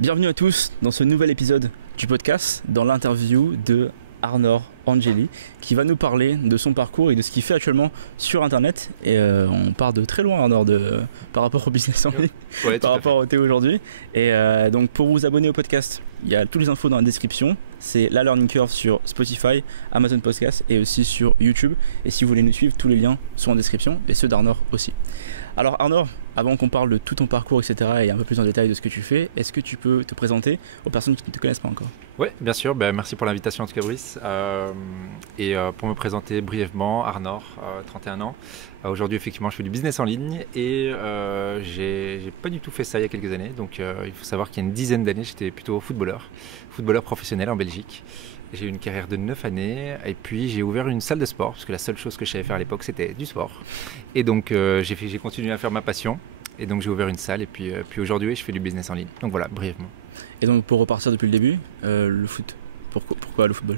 Bienvenue à tous dans ce nouvel épisode du podcast, dans l'interview de Arnor Angeli, qui va nous parler de son parcours et de ce qu'il fait actuellement sur internet. Et on part de très loin, Arnor, par rapport au business en ligne, par rapport au Théo aujourd'hui. Et donc pour vous abonner au podcast, il y a toutes les infos dans la description. C'est la Learning Curve sur Spotify, Amazon Podcast et aussi sur YouTube. Et si vous voulez nous suivre, tous les liens sont en description et ceux d'Arnor aussi. Alors Arnor, avant qu'on parle de tout ton parcours, etc. et un peu plus en détail de ce que tu fais, est-ce que tu peux te présenter aux personnes qui ne te connaissent pas encore ? Oui, bien sûr. Merci pour l'invitation en tout cas, Brice. Pour me présenter brièvement, Arnor, 31 ans. Aujourd'hui, effectivement, je fais du business en ligne et j'ai pas du tout fait ça il y a quelques années. Donc, il faut savoir qu'il y a une dizaine d'années, j'étais plutôt footballeur professionnel en Belgique. J'ai eu une carrière de 9 années et puis j'ai ouvert une salle de sport parce que la seule chose que je savais faire à l'époque, c'était du sport. Et donc, j'ai continué à faire ma passion. Et donc, j'ai ouvert une salle et puis aujourd'hui, je fais du business en ligne. Donc voilà, brièvement. Et donc, pour repartir depuis le début, le foot. Pourquoi le football ?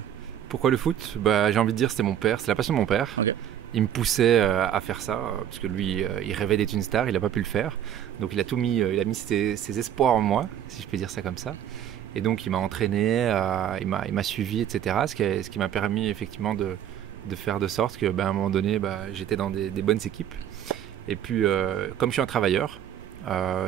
Pourquoi le foot ? J'ai envie de dire c'était mon père, c'est la passion de mon père. Okay. Il me poussait à faire ça parce que lui, il rêvait d'être une star, il n'a pas pu le faire. Donc il a mis ses espoirs en moi, si je peux dire ça comme ça. Et donc il m'a entraîné, il m'a suivi, etc. Ce qui m'a permis effectivement de faire de sorte que, à un moment donné, j'étais dans des bonnes équipes. Et puis comme je suis un travailleur,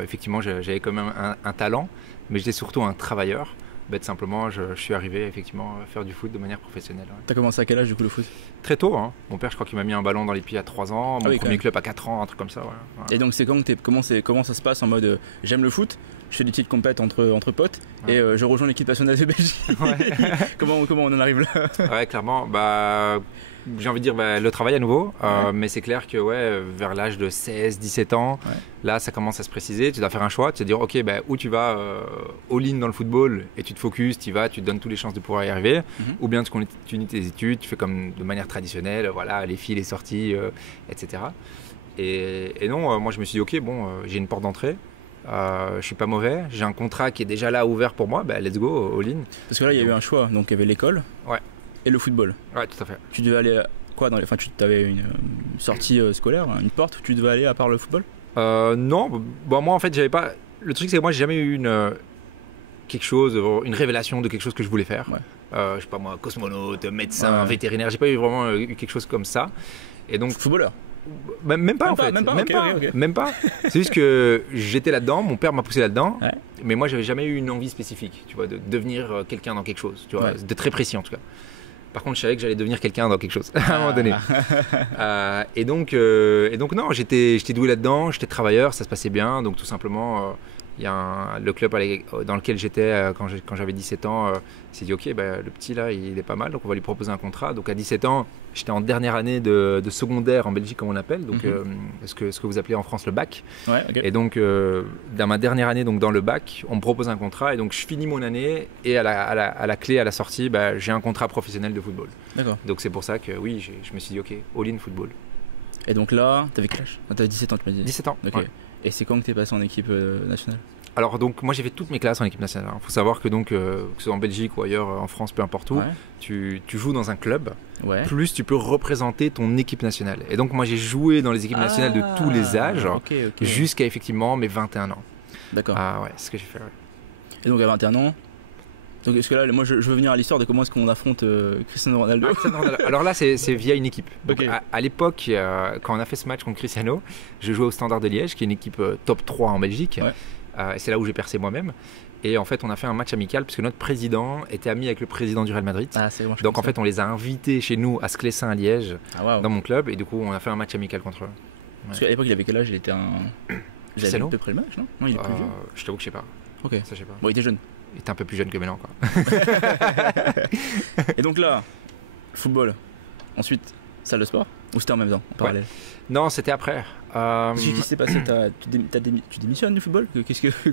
effectivement j'avais quand même un talent, mais j'étais surtout un travailleur. Tout simplement, je suis arrivé effectivement à faire du foot de manière professionnelle. Ouais. T'as commencé à quel âge du coup le foot ? Très tôt. Hein. Mon père, je crois qu'il m'a mis un ballon dans les pieds à 3 ans. Mon premier club à 4 ans, un truc comme ça. Ouais. Et donc c'est comment ça se passe en mode j'aime le foot, je fais des petites compètes entre potes et je rejoins l'équipe nationale de Belgique. Ouais. comment on en arrive là ? Ouais, clairement. J'ai envie de dire le travail à nouveau, mais c'est clair que vers l'âge de 16-17 ans, là ça commence à se préciser, tu dois faire un choix, tu vas dire ok, où tu vas all-in dans le football et tu te focuses, tu te donnes toutes les chances de pouvoir y arriver, ou bien tu continues tes études, tu fais comme de manière traditionnelle, les filles, les sorties, etc. Et non, moi je me suis dit ok, j'ai une porte d'entrée. Je suis pas mauvais, j'ai un contrat qui est déjà là ouvert pour moi, let's go, all-in. Parce que là il y a eu un choix, donc il y avait l'école. Ouais. Et le football. Ouais, tout à fait. Tu devais aller quoi tu avais une sortie scolaire, une porte où tu devais aller à part le football ? Non, moi en fait j'avais pas. Le truc c'est que moi j'ai jamais eu une révélation de quelque chose que je voulais faire. Ouais. Je sais pas moi, cosmonaute, médecin, vétérinaire, j'ai pas eu vraiment quelque chose comme ça. Et donc footballeur. Même pas. Même pas. C'est juste que j'étais là-dedans, mon père m'a poussé là-dedans, mais moi j'avais jamais eu une envie spécifique, tu vois, de devenir quelqu'un dans quelque chose, tu vois, de très précis en tout cas. Par contre, je savais que j'allais devenir quelqu'un dans quelque chose à un moment donné. Et donc non, j'étais doué là-dedans, j'étais travailleur, ça se passait bien. Donc tout simplement, il y a le club dans lequel j'étais quand j'avais 17 ans, s'est dit ok, le petit là, il est pas mal, donc on va lui proposer un contrat. Donc à 17 ans, j'étais en dernière année de secondaire en Belgique, comme on appelle, donc ce que vous appelez en France le bac. Ouais, okay. Et donc dans ma dernière année, donc dans le bac, on me propose un contrat et donc je finis mon année et à la clé, à la sortie, j'ai un contrat professionnel de football. D'accord. Donc c'est pour ça que oui, je me suis dit ok, all-in football. Et donc là, t'avais quel âge ? T'avais 17 ans, tu m'as dit. 17 ans. Ok. Ouais. Et c'est quand que t'es passé en équipe nationale ? Alors donc moi j'ai fait toutes mes classes en équipe nationale. Il faut savoir que donc que ce soit en Belgique ou ailleurs en France, peu importe où, tu joues dans un club, plus tu peux représenter ton équipe nationale. Et donc moi j'ai joué dans les équipes nationales de tous les âges, jusqu'à effectivement mes 21 ans. D'accord. C'est ce que j'ai fait. Ouais. Et donc à 21 ans, donc est-ce que là, moi je veux venir à l'histoire de comment est-ce qu'on affronte Cristiano Ronaldo. Alors là c'est via une équipe. Donc, okay. à l'époque, quand on a fait ce match contre Cristiano, je jouais au Standard de Liège, qui est une équipe top 3 en Belgique. Ouais. Et c'est là où j'ai percé moi-même. Et en fait, on a fait un match amical puisque notre président était ami avec le président du Real Madrid. Donc en fait, on les a invités chez nous à Sclessin à Liège, dans mon club. Et du coup, on a fait un match amical contre eux. Ouais. Parce qu'à l'époque, il avait quel âge ? Il était il avait à peu près le même âge, non ? Non, il est plus vieux. Je t'avoue que je sais pas. Ok. Ça, je sais pas. Bon, il était jeune. Il était un peu plus jeune que maintenant, quoi. Et donc là, football. Ensuite, salle de sport ? Ou c'était en même temps, en parallèle ? Non, c'était après. Qu'est-ce qui s'est passé ? Tu démissionnes du football ?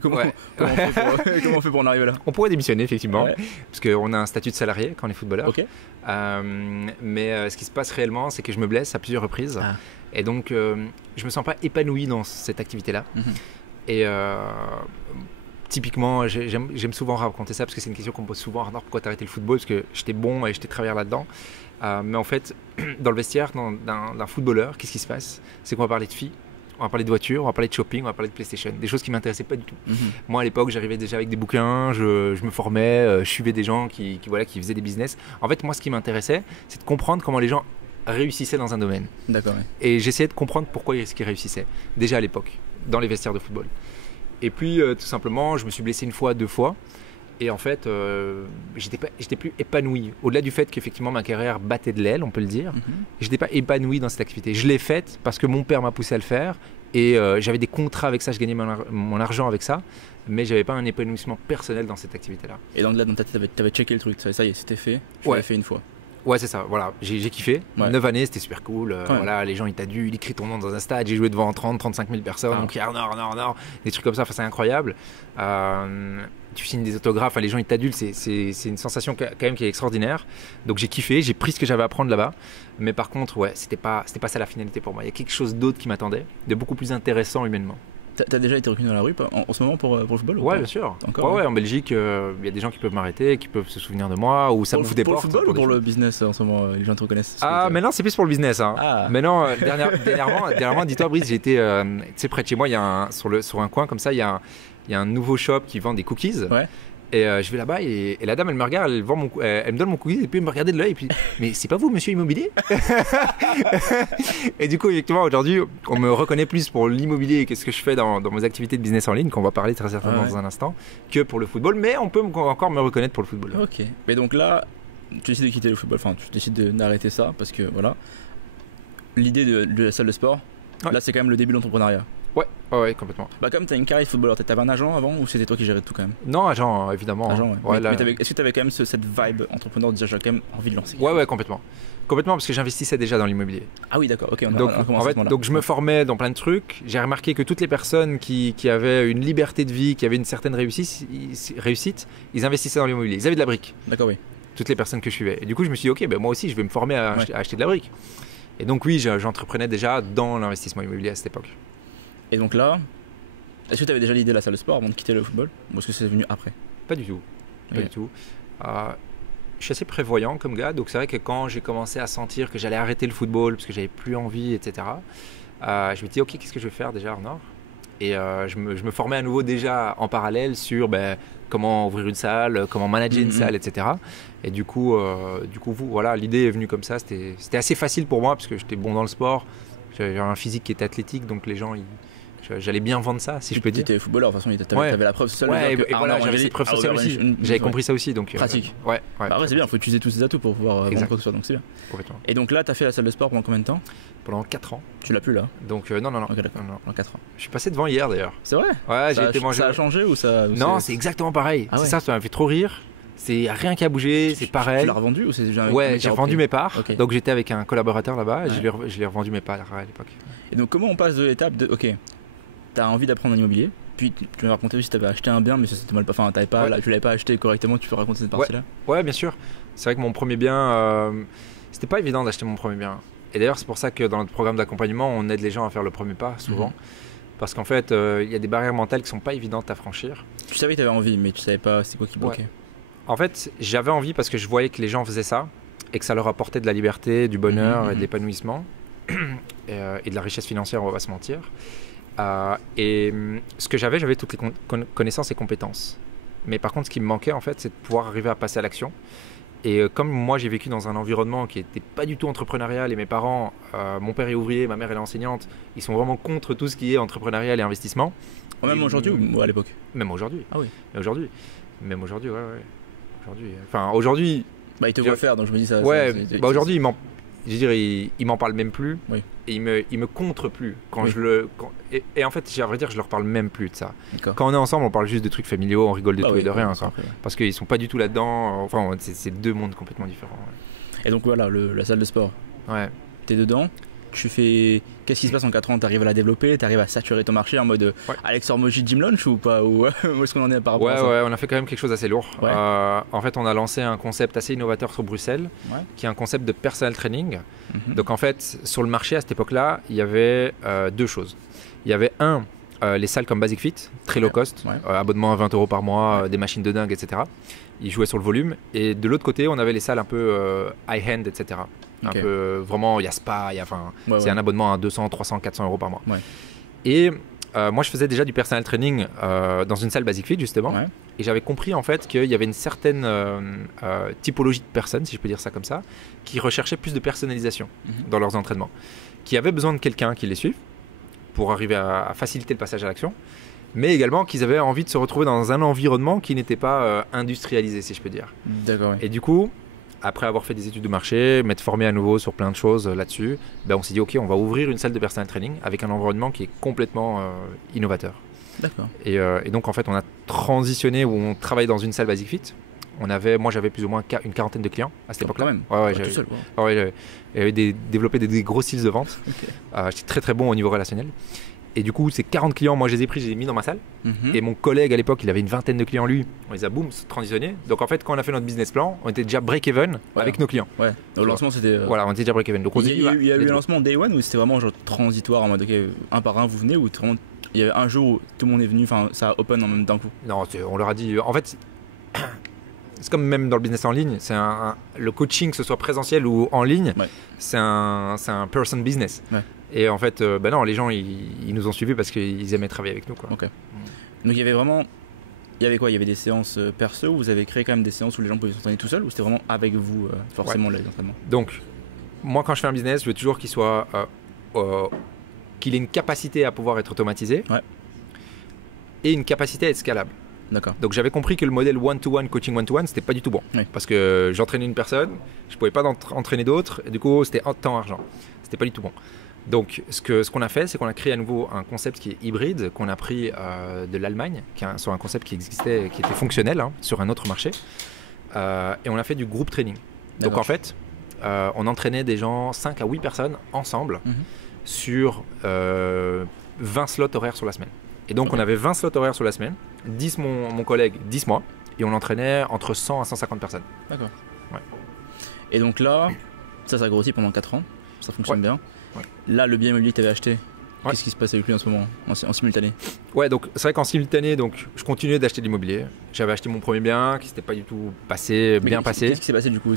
Comment on fait pour en arriver là ? On pourrait démissionner, effectivement, parce qu'on a un statut de salarié quand on est footballeur. Okay. Mais ce qui se passe réellement, c'est que je me blesse à plusieurs reprises. Et donc, je me sens pas épanoui dans cette activité-là. Et typiquement, j'aime souvent raconter ça parce que c'est une question qu'on me pose souvent. Alors, pourquoi t'as arrêté le football ? Parce que j'étais bon et j'étais travailleur là-dedans. Mais en fait, dans le vestiaire d'un footballeur, qu'est-ce qui se passe ? C'est qu'on va parler de filles, on va parler de voitures, on va parler de shopping, on va parler de PlayStation. Des choses qui ne m'intéressaient pas du tout. Moi, à l'époque, j'arrivais déjà avec des bouquins, je me formais, je suivais des gens qui faisaient des business. En fait, moi, ce qui m'intéressait, c'est de comprendre comment les gens réussissaient dans un domaine. D'accord. Ouais. Et j'essayais de comprendre pourquoi est-ce qu'ils réussissaient, déjà à l'époque, dans les vestiaires de football. Et puis, tout simplement, je me suis blessé 1 fois, 2 fois. Et en fait, j'étais plus épanoui. Au-delà du fait qu'effectivement ma carrière battait de l'aile, on peut le dire, je n'étais pas épanoui dans cette activité. Je l'ai faite parce que mon père m'a poussé à le faire et j'avais des contrats avec ça, je gagnais mon argent avec ça, mais j'avais pas un épanouissement personnel dans cette activité-là. Et donc là, dans ta tête, t'avais checké le truc, ça y est, c'était fait, tu l'avais fait 1 fois. Ouais, c'est ça, voilà, j'ai kiffé. 9 années, c'était super cool. Voilà, les gens ils t'adulent, ils crient ton nom dans un stade. J'ai joué devant 30-35 000 personnes, donc Arnor, des trucs comme ça, c'est incroyable. Tu signes des autographes, les gens ils t'adulent, c'est une sensation quand même qui est extraordinaire. Donc j'ai kiffé, j'ai pris ce que j'avais à apprendre là-bas. Mais par contre, ouais, c'était pas ça la finalité pour moi. Il y a quelque chose d'autre qui m'attendait, de beaucoup plus intéressant humainement. T'as déjà été reconnu dans la rue en ce moment pour le football? Ouais, bien sûr. Encore, ouais, en Belgique, il y a des gens qui peuvent m'arrêter, qui peuvent se souvenir de moi, ou ça me fout des portes. Pour le football ou pour le business en ce moment, les gens te reconnaissent? Maintenant c'est plus pour le business. Maintenant, dernièrement, dis-toi Brice, j'ai été, tu sais, près de chez moi, il y a sur un coin comme ça, il y a un nouveau shop qui vend des cookies. Ouais. Et je vais là-bas et la dame elle me regarde, elle me donne mon cookie et puis elle me regardait de l'œil et puis mais c'est pas vous monsieur immobilier? Et du coup effectivement aujourd'hui on me reconnaît plus pour l'immobilier et qu'est-ce que je fais dans mes activités de business en ligne qu'on va parler très certainement dans un instant que pour le football, mais on peut encore me reconnaître pour le football. Ok, mais donc là tu décides de quitter le football, enfin tu décides d'arrêter ça parce que voilà l'idée de la salle de sport, là c'est quand même le début de l'entrepreneuriat. Ouais, complètement. Bah comme t'as une carrière de footballeur, t'avais un agent avant ou c'était toi qui gérais tout quand même? Non, agent évidemment. Agent, ouais. Mais est-ce que t'avais quand même cette vibe entrepreneur de dire j'ai quand même envie de lancer? Ouais, complètement. Complètement parce que j'investissais déjà dans l'immobilier. Ah oui, d'accord, ok. Donc je me formais dans plein de trucs. J'ai remarqué que toutes les personnes qui avaient une liberté de vie, qui avaient une certaine réussite, ils investissaient dans l'immobilier. Ils avaient de la brique. D'accord, oui. Toutes les personnes que je suivais. Et du coup je me suis dit ok, moi aussi je vais me former à acheter de la brique. Et donc oui, j'entreprenais déjà dans l'investissement immobilier à cette époque. Et donc là, est-ce que tu avais déjà l'idée de la salle de sport avant de quitter le football ou est-ce que c'est venu après? Pas du tout. Pas du tout. Je suis assez prévoyant comme gars, donc c'est vrai que quand j'ai commencé à sentir que j'allais arrêter le football parce que j'avais plus envie, etc., je me suis dit ok, qu'est-ce que je vais faire déjà Arnor? Et je me formais à nouveau déjà en parallèle sur comment ouvrir une salle, comment manager une salle, etc. Et du coup voilà, l'idée est venue comme ça. C'était assez facile pour moi parce que j'étais bon dans le sport. J'avais un physique qui était athlétique, donc les gens j'allais bien vendre ça, si je peux dire. Tu étais footballeur, de toute façon, t'avais la preuve sociale. Ouais, et voilà, j'avais cette preuve sociale aussi. J'avais compris ça aussi. Donc, pratique. Ouais. Bah ouais, c'est bien, il faut utiliser tous ces atouts pour pouvoir vendre quoi que ce soit, donc c'est bien. Complètement. Et donc là, t'as fait la salle de sport pendant combien de temps? Pendant 4 ans. Tu l'as plus là? Donc non. Ok, d'accord. Pendant 4 ans. Je suis passé devant hier d'ailleurs. C'est vrai? Ouais, j'ai été manger. Ça a changé ou ça? Non, c'est exactement pareil. C'est ça m'a fait trop rire. C'est rien qui a bougé, c'est pareil. Tu l'as revendu ou c'est déjà? Ouais, j'ai revendu mes parts. Donc j'étais avec un collaborateur là-bas, je lui ai revendu mes parts à l'époque. Et donc comment on passe de l'étape de ok, t'as envie d'apprendre en immobilier, puis tu m'as raconté aussi que t'avais acheté un bien mais ça c'était mal pas, enfin tu l'avais pas acheté correctement, tu peux raconter cette partie-là? Ouais, bien sûr. C'est vrai que mon premier bien, c'était pas évident d'acheter mon premier bien. Et d'ailleurs c'est pour ça que dans notre programme d'accompagnement on aide les gens à faire le premier pas souvent. Parce qu'en fait il y a des barrières mentales qui sont pas évidentes à franchir. Tu savais que t'avais envie mais tu savais pas c'est quoi qui bloquait? En fait j'avais envie parce que je voyais que les gens faisaient ça et que ça leur apportait de la liberté, du bonheur et de l'épanouissement. Et de la richesse financière, on va pas se mentir. Et ce que j'avais toutes les connaissances et compétences. Mais par contre, ce qui me manquait, en fait, c'est de pouvoir arriver à passer à l'action. Et comme moi, j'ai vécu dans un environnement qui n'était pas du tout entrepreneurial, et mes parents, mon père est ouvrier, ma mère elle est enseignante, ils sont vraiment contre tout ce qui est entrepreneurial et investissement. Même aujourd'hui ou à l'époque? Même aujourd'hui. Ah oui. Même aujourd'hui, ouais. Enfin, aujourd'hui... Bah, ils te voient faire, donc je me dis ça... Ouais, aujourd'hui, il m'en parle même plus. Oui. Et il me contre plus quand et en fait à vrai dire je leur parle même plus de ça. Quand on est ensemble on parle juste de trucs familiaux, on rigole de tout et de rien parce qu'ils sont pas du tout là-dedans, enfin c'est 2 mondes complètement différents. Et donc voilà la salle de sport, t'es dedans, tu fais qu'est-ce qui se passe en 4 ans? T'arrives à la développer, t'arrives à saturer ton marché en mode Alex Hormozy Gym Launch ou pas, ou où est-ce qu'on en est par rapport à ça? Ouais, on a fait quand même quelque chose d'assez lourd. En fait on a lancé un concept assez innovateur sur Bruxelles qui est un concept de personal training. Donc en fait sur le marché à cette époque-là il y avait 2 choses. Il y avait les salles comme Basic Fit, très low cost, abonnement à 20 € par mois, des machines de dingue, etc. Ils jouaient sur le volume. Et de l'autre côté, on avait les salles un peu high-end, etc. Un peu, vraiment, il y a spa, c'est un abonnement à 200, 300, 400 € par mois. Et moi, je faisais déjà du personal training dans une salle Basic Fit, justement. Ouais. Et j'avais compris, en fait, qu'il y avait une certaine typologie de personnes, si je peux dire ça comme ça, qui recherchaient plus de personnalisation dans leurs entraînements, qui avaient besoin de quelqu'un qui les suive pour arriver à faciliter le passage à l'action, mais également qu'ils avaient envie de se retrouver dans un environnement qui n'était pas industrialisé, si je peux dire. D'accord. Oui. Et du coup, après avoir fait des études de marché, m'être formé à nouveau sur plein de choses là-dessus, ben on s'est dit, OK, on va ouvrir une salle de personal training avec un environnement qui est complètement innovateur. D'accord. Et donc, en fait, on a transitionné où on travaillait dans une salle Basic Fit. Moi, j'avais plus ou moins une quarantaine de clients à cette époque-là. Quand même. Ouais, tout seul. Quoi. Ouais, j'avais développé des gros styles de vente. Okay. J'étais très, très bon au niveau relationnel. Et du coup, ces 40 clients, moi, je les ai pris, je les ai mis dans ma salle. Et mon collègue, à l'époque, il avait une vingtaine de clients, lui. On les a, transitionnés. Donc, en fait, quand on a fait notre business plan, on était déjà break-even avec nos clients. Ouais. Au lancement, c'était... Voilà, on était déjà break-even. Donc, il y a eu un lancement day one ou c'était vraiment genre transitoire en mode, OK, un par un, vous venez ou vraiment... Il y avait un jour où tout le monde est venu, enfin ça a open en même d'un coup. Non, on leur a dit. En fait, c'est comme même dans le business en ligne. Le coaching, que ce soit présentiel ou en ligne, c'est un person business. Ouais. Et en fait, non, les gens ils nous ont suivis parce qu'ils aimaient travailler avec nous, quoi. Okay. Donc il y avait vraiment. Il y avait quoi? Il y avait des séances perso où vous avez créé quand même des séances où les gens pouvaient s'entraîner tout seuls ou c'était vraiment avec vous forcément les entraînements? Donc, moi quand je fais un business, je veux toujours qu'il soit. Qu'il ait une capacité à pouvoir être automatisé et une capacité à être scalable. D'accord. Donc j'avais compris que le modèle one-to-one, coaching one-to-one, c'était pas du tout bon. Oui. Parce que j'entraînais une personne, je pouvais pas entraîner d'autres, et du coup c'était temps, argent. C'était pas du tout bon. Donc ce qu'on a fait, c'est qu'on a créé à nouveau un concept qui est hybride, qu'on a pris de l'Allemagne, sur un concept qui existait, qui était fonctionnel sur un autre marché. Et on a fait du group training. D'accord. Donc en fait, on entraînait des gens, 5 à 8 personnes ensemble, sur 20 slots horaires sur la semaine. Et donc on avait 20 slots horaires sur la semaine, 10 mon collègue, 10 moi, et on entraînait entre 100 à 150 personnes. D'accord. Ouais. Et donc là, ça grossit pendant 4 ans, ça fonctionne bien. Ouais. Là, le bien immobilier que tu avais acheté, qu'est-ce qui se passe avec lui en ce moment, en simultané? Ouais, donc c'est vrai qu'en simultané, donc, je continuais d'acheter de l'immobilier. J'avais acheté mon premier bien qui s'était pas du tout bien passé. Qu'est-ce qui s'est passé du coup?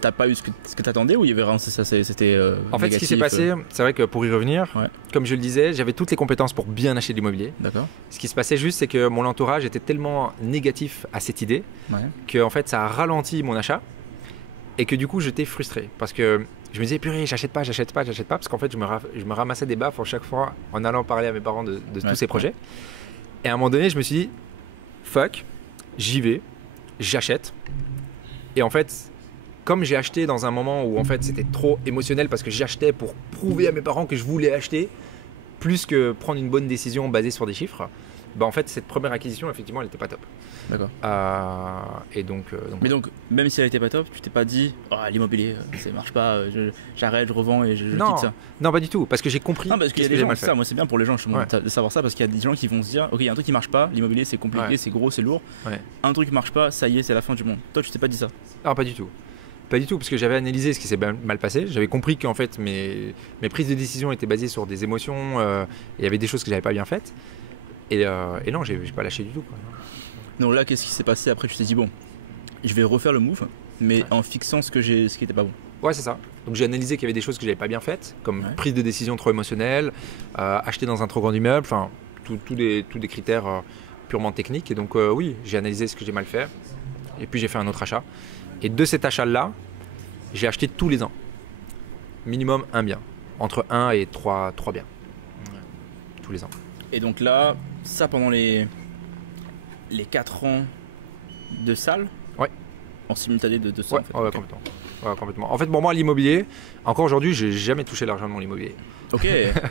T'as pas eu ce que t'attendais ou il y avait vraiment c'était En fait, ce qui s'est passé, c'est vrai que pour y revenir, comme je le disais, j'avais toutes les compétences pour bien acheter de l'immobilier. D'accord. Ce qui se passait juste, c'est que mon entourage était tellement négatif à cette idée que en fait, ça a ralenti mon achat et que du coup, j'étais frustré parce que je me disais, purée, j'achète pas, parce qu'en fait, je me ramassais des baffes à chaque fois en allant parler à mes parents de tous ces projets. Et à un moment donné, je me suis dit, fuck, j'y vais, j'achète. Et en fait, comme j'ai acheté dans un moment où en fait c'était trop émotionnel parce que j'achetais pour prouver à mes parents que je voulais acheter, plus que prendre une bonne décision basée sur des chiffres, en fait, cette première acquisition, effectivement, elle n'était pas top. D'accord. Et donc, mais donc, même si elle n'était pas top, tu t'es pas dit, l'immobilier, ça marche pas, j'arrête, je revends et je quitte ça. Non, pas du tout, parce que j'ai compris. Non, parce qu'il y a des gens, c'est ça, moi c'est bien pour les gens de savoir ça, parce qu'il y a des gens qui vont se dire, ok, il y a un truc qui marche pas, l'immobilier c'est compliqué, c'est gros, c'est lourd. Un truc qui marche pas, ça y est, c'est la fin du monde. Toi, tu t'es pas dit ça? Non, pas du tout. Pas du tout, parce que j'avais analysé ce qui s'est mal passé. J'avais compris qu'en fait, mes prises de décision étaient basées sur des émotions, il y avait des choses que j'avais pas bien faites. Et non, j'ai pas lâché du tout, quoi. Donc là, qu'est-ce qui s'est passé après? Tu t'es dit, bon, je vais refaire le move, mais en fixant ce qui était pas bon. Ouais, c'est ça. Donc j'ai analysé qu'il y avait des choses que j'avais pas bien faites, comme prise de décision trop émotionnelle, acheter dans un trop grand immeuble, enfin, tous des critères purement techniques. Et donc oui, j'ai analysé ce que j'ai mal fait, et puis j'ai fait un autre achat. Et de cet achat-là, j'ai acheté tous les ans, minimum un bien, entre 1 et 3 biens, tous les ans. Et donc là, ça pendant les 4 ans de salle, en simultané de ça, en fait. Complètement. En fait, pour moi, l'immobilier, encore aujourd'hui, j'ai jamais touché l'argent de mon immobilier. Ok,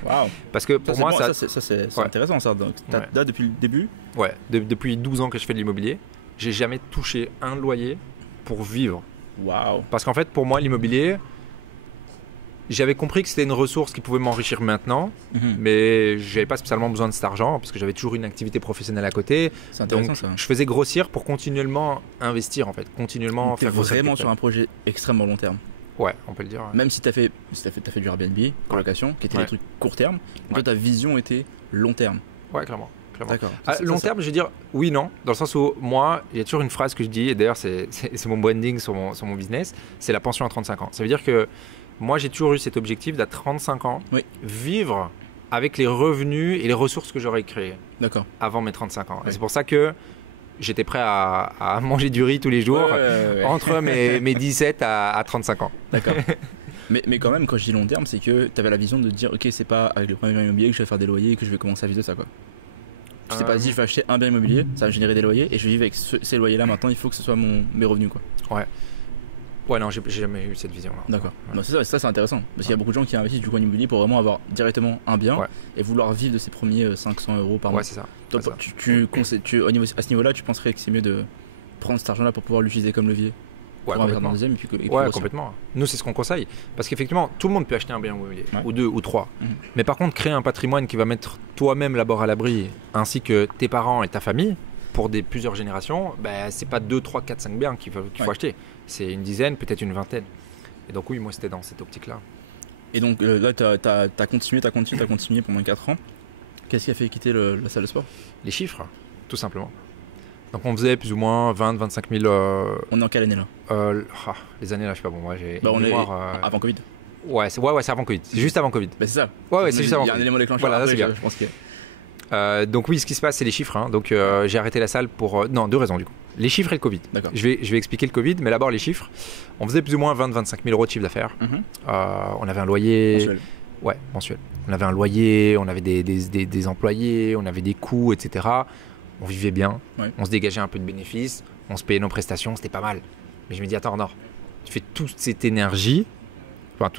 waouh. Parce que pour moi, c'est intéressant ça. Donc, là, depuis le début? Ouais, depuis 12 ans que je fais de l'immobilier, j'ai jamais touché un loyer pour vivre. Waouh. Parce qu'en fait, pour moi, l'immobilier, j'avais compris que c'était une ressource qui pouvait m'enrichir maintenant, mais j'avais pas spécialement besoin de cet argent parce que j'avais toujours une activité professionnelle à côté. C'est intéressant. Donc, ça. Je faisais grossir pour continuellement investir, en fait, continuellement faire grossir. Vraiment sur un projet extrêmement long terme. Ouais, on peut le dire. Ouais. Même si t'as fait du Airbnb, colocation, qui étaient des trucs court terme, toi ta vision était long terme. Ouais, clairement. D'accord. Long terme, je veux dire oui, non, dans le sens où moi, il y a toujours une phrase que je dis, et d'ailleurs c'est mon branding sur mon business, c'est la pension à 35 ans. Ça veut dire que moi, j'ai toujours eu cet objectif d'à 35 ans, vivre avec les revenus et les ressources que j'aurais créées. D'accord. Avant mes 35 ans. Ouais. Et c'est pour ça que j'étais prêt à manger du riz tous les jours entre mes 17 à 35 ans. D'accord. mais quand même, quand je dis long terme, c'est que tu avais la vision de dire ok, c'est pas avec le premier bien immobilier que je vais faire des loyers et que je vais commencer à vivre de ça, quoi. Tu t'es pas dit je vais acheter un bien immobilier, ça va générer des loyers et je vais vivre avec ces loyers là maintenant, il faut que ce soit mes revenus, quoi. Ouais, non, j'ai jamais eu cette vision-là. D'accord. Ouais. Non, ça c'est intéressant. Parce qu'il y a beaucoup de gens qui investissent du coup en immobilier pour vraiment avoir directement un bien et vouloir vivre de ses premiers 500 € par mois. Ouais, c'est ça. Toi, à ce niveau-là, tu penserais que c'est mieux de prendre cet argent-là pour pouvoir l'utiliser comme levier pour investir dans le deuxième et puis complètement. Nous, c'est ce qu'on conseille. Parce qu'effectivement, tout le monde peut acheter un bien immobilier, ou 2 ou 3. Mais par contre, créer un patrimoine qui va mettre toi-même d'abord à l'abri, ainsi que tes parents et ta famille, pour plusieurs générations, c'est pas 2, 3, 4, 5 biens qu'il faut acheter. C'est une dizaine, peut-être une vingtaine. Et donc oui, moi c'était dans cette optique-là. Et donc là, t'as continué pendant 4 ans. Qu'est-ce qui a fait quitter la salle de sport ? Les chiffres, tout simplement. Donc on faisait plus ou moins 20, 25 000... On est en quelle année là ? Les années là, je sais pas, bon, moi j'ai on mémoire, est avant Covid. Ouais, c'est avant Covid. C'est juste avant Covid. C'est ça. Ouais, c'est juste avant Covid. Il y a un élément déclencheur. Voilà, c'est bien. Je pense que... donc oui, ce qui se passe, c'est les chiffres. Hein. Donc j'ai arrêté la salle pour... non, 2 raisons du coup. Les chiffres et le Covid. D'accord. Je vais expliquer le Covid, mais d'abord les chiffres. On faisait plus ou moins 20-25 000 € de chiffre d'affaires. On avait un loyer... Mensuel. Ouais, mensuel. On avait un loyer, on avait des employés, on avait des coûts, etc. On vivait bien, on se dégageait un peu de bénéfices, on se payait nos prestations, c'était pas mal. Mais je me dis, attends, Arnor, tu fais toute cette énergie, qu'on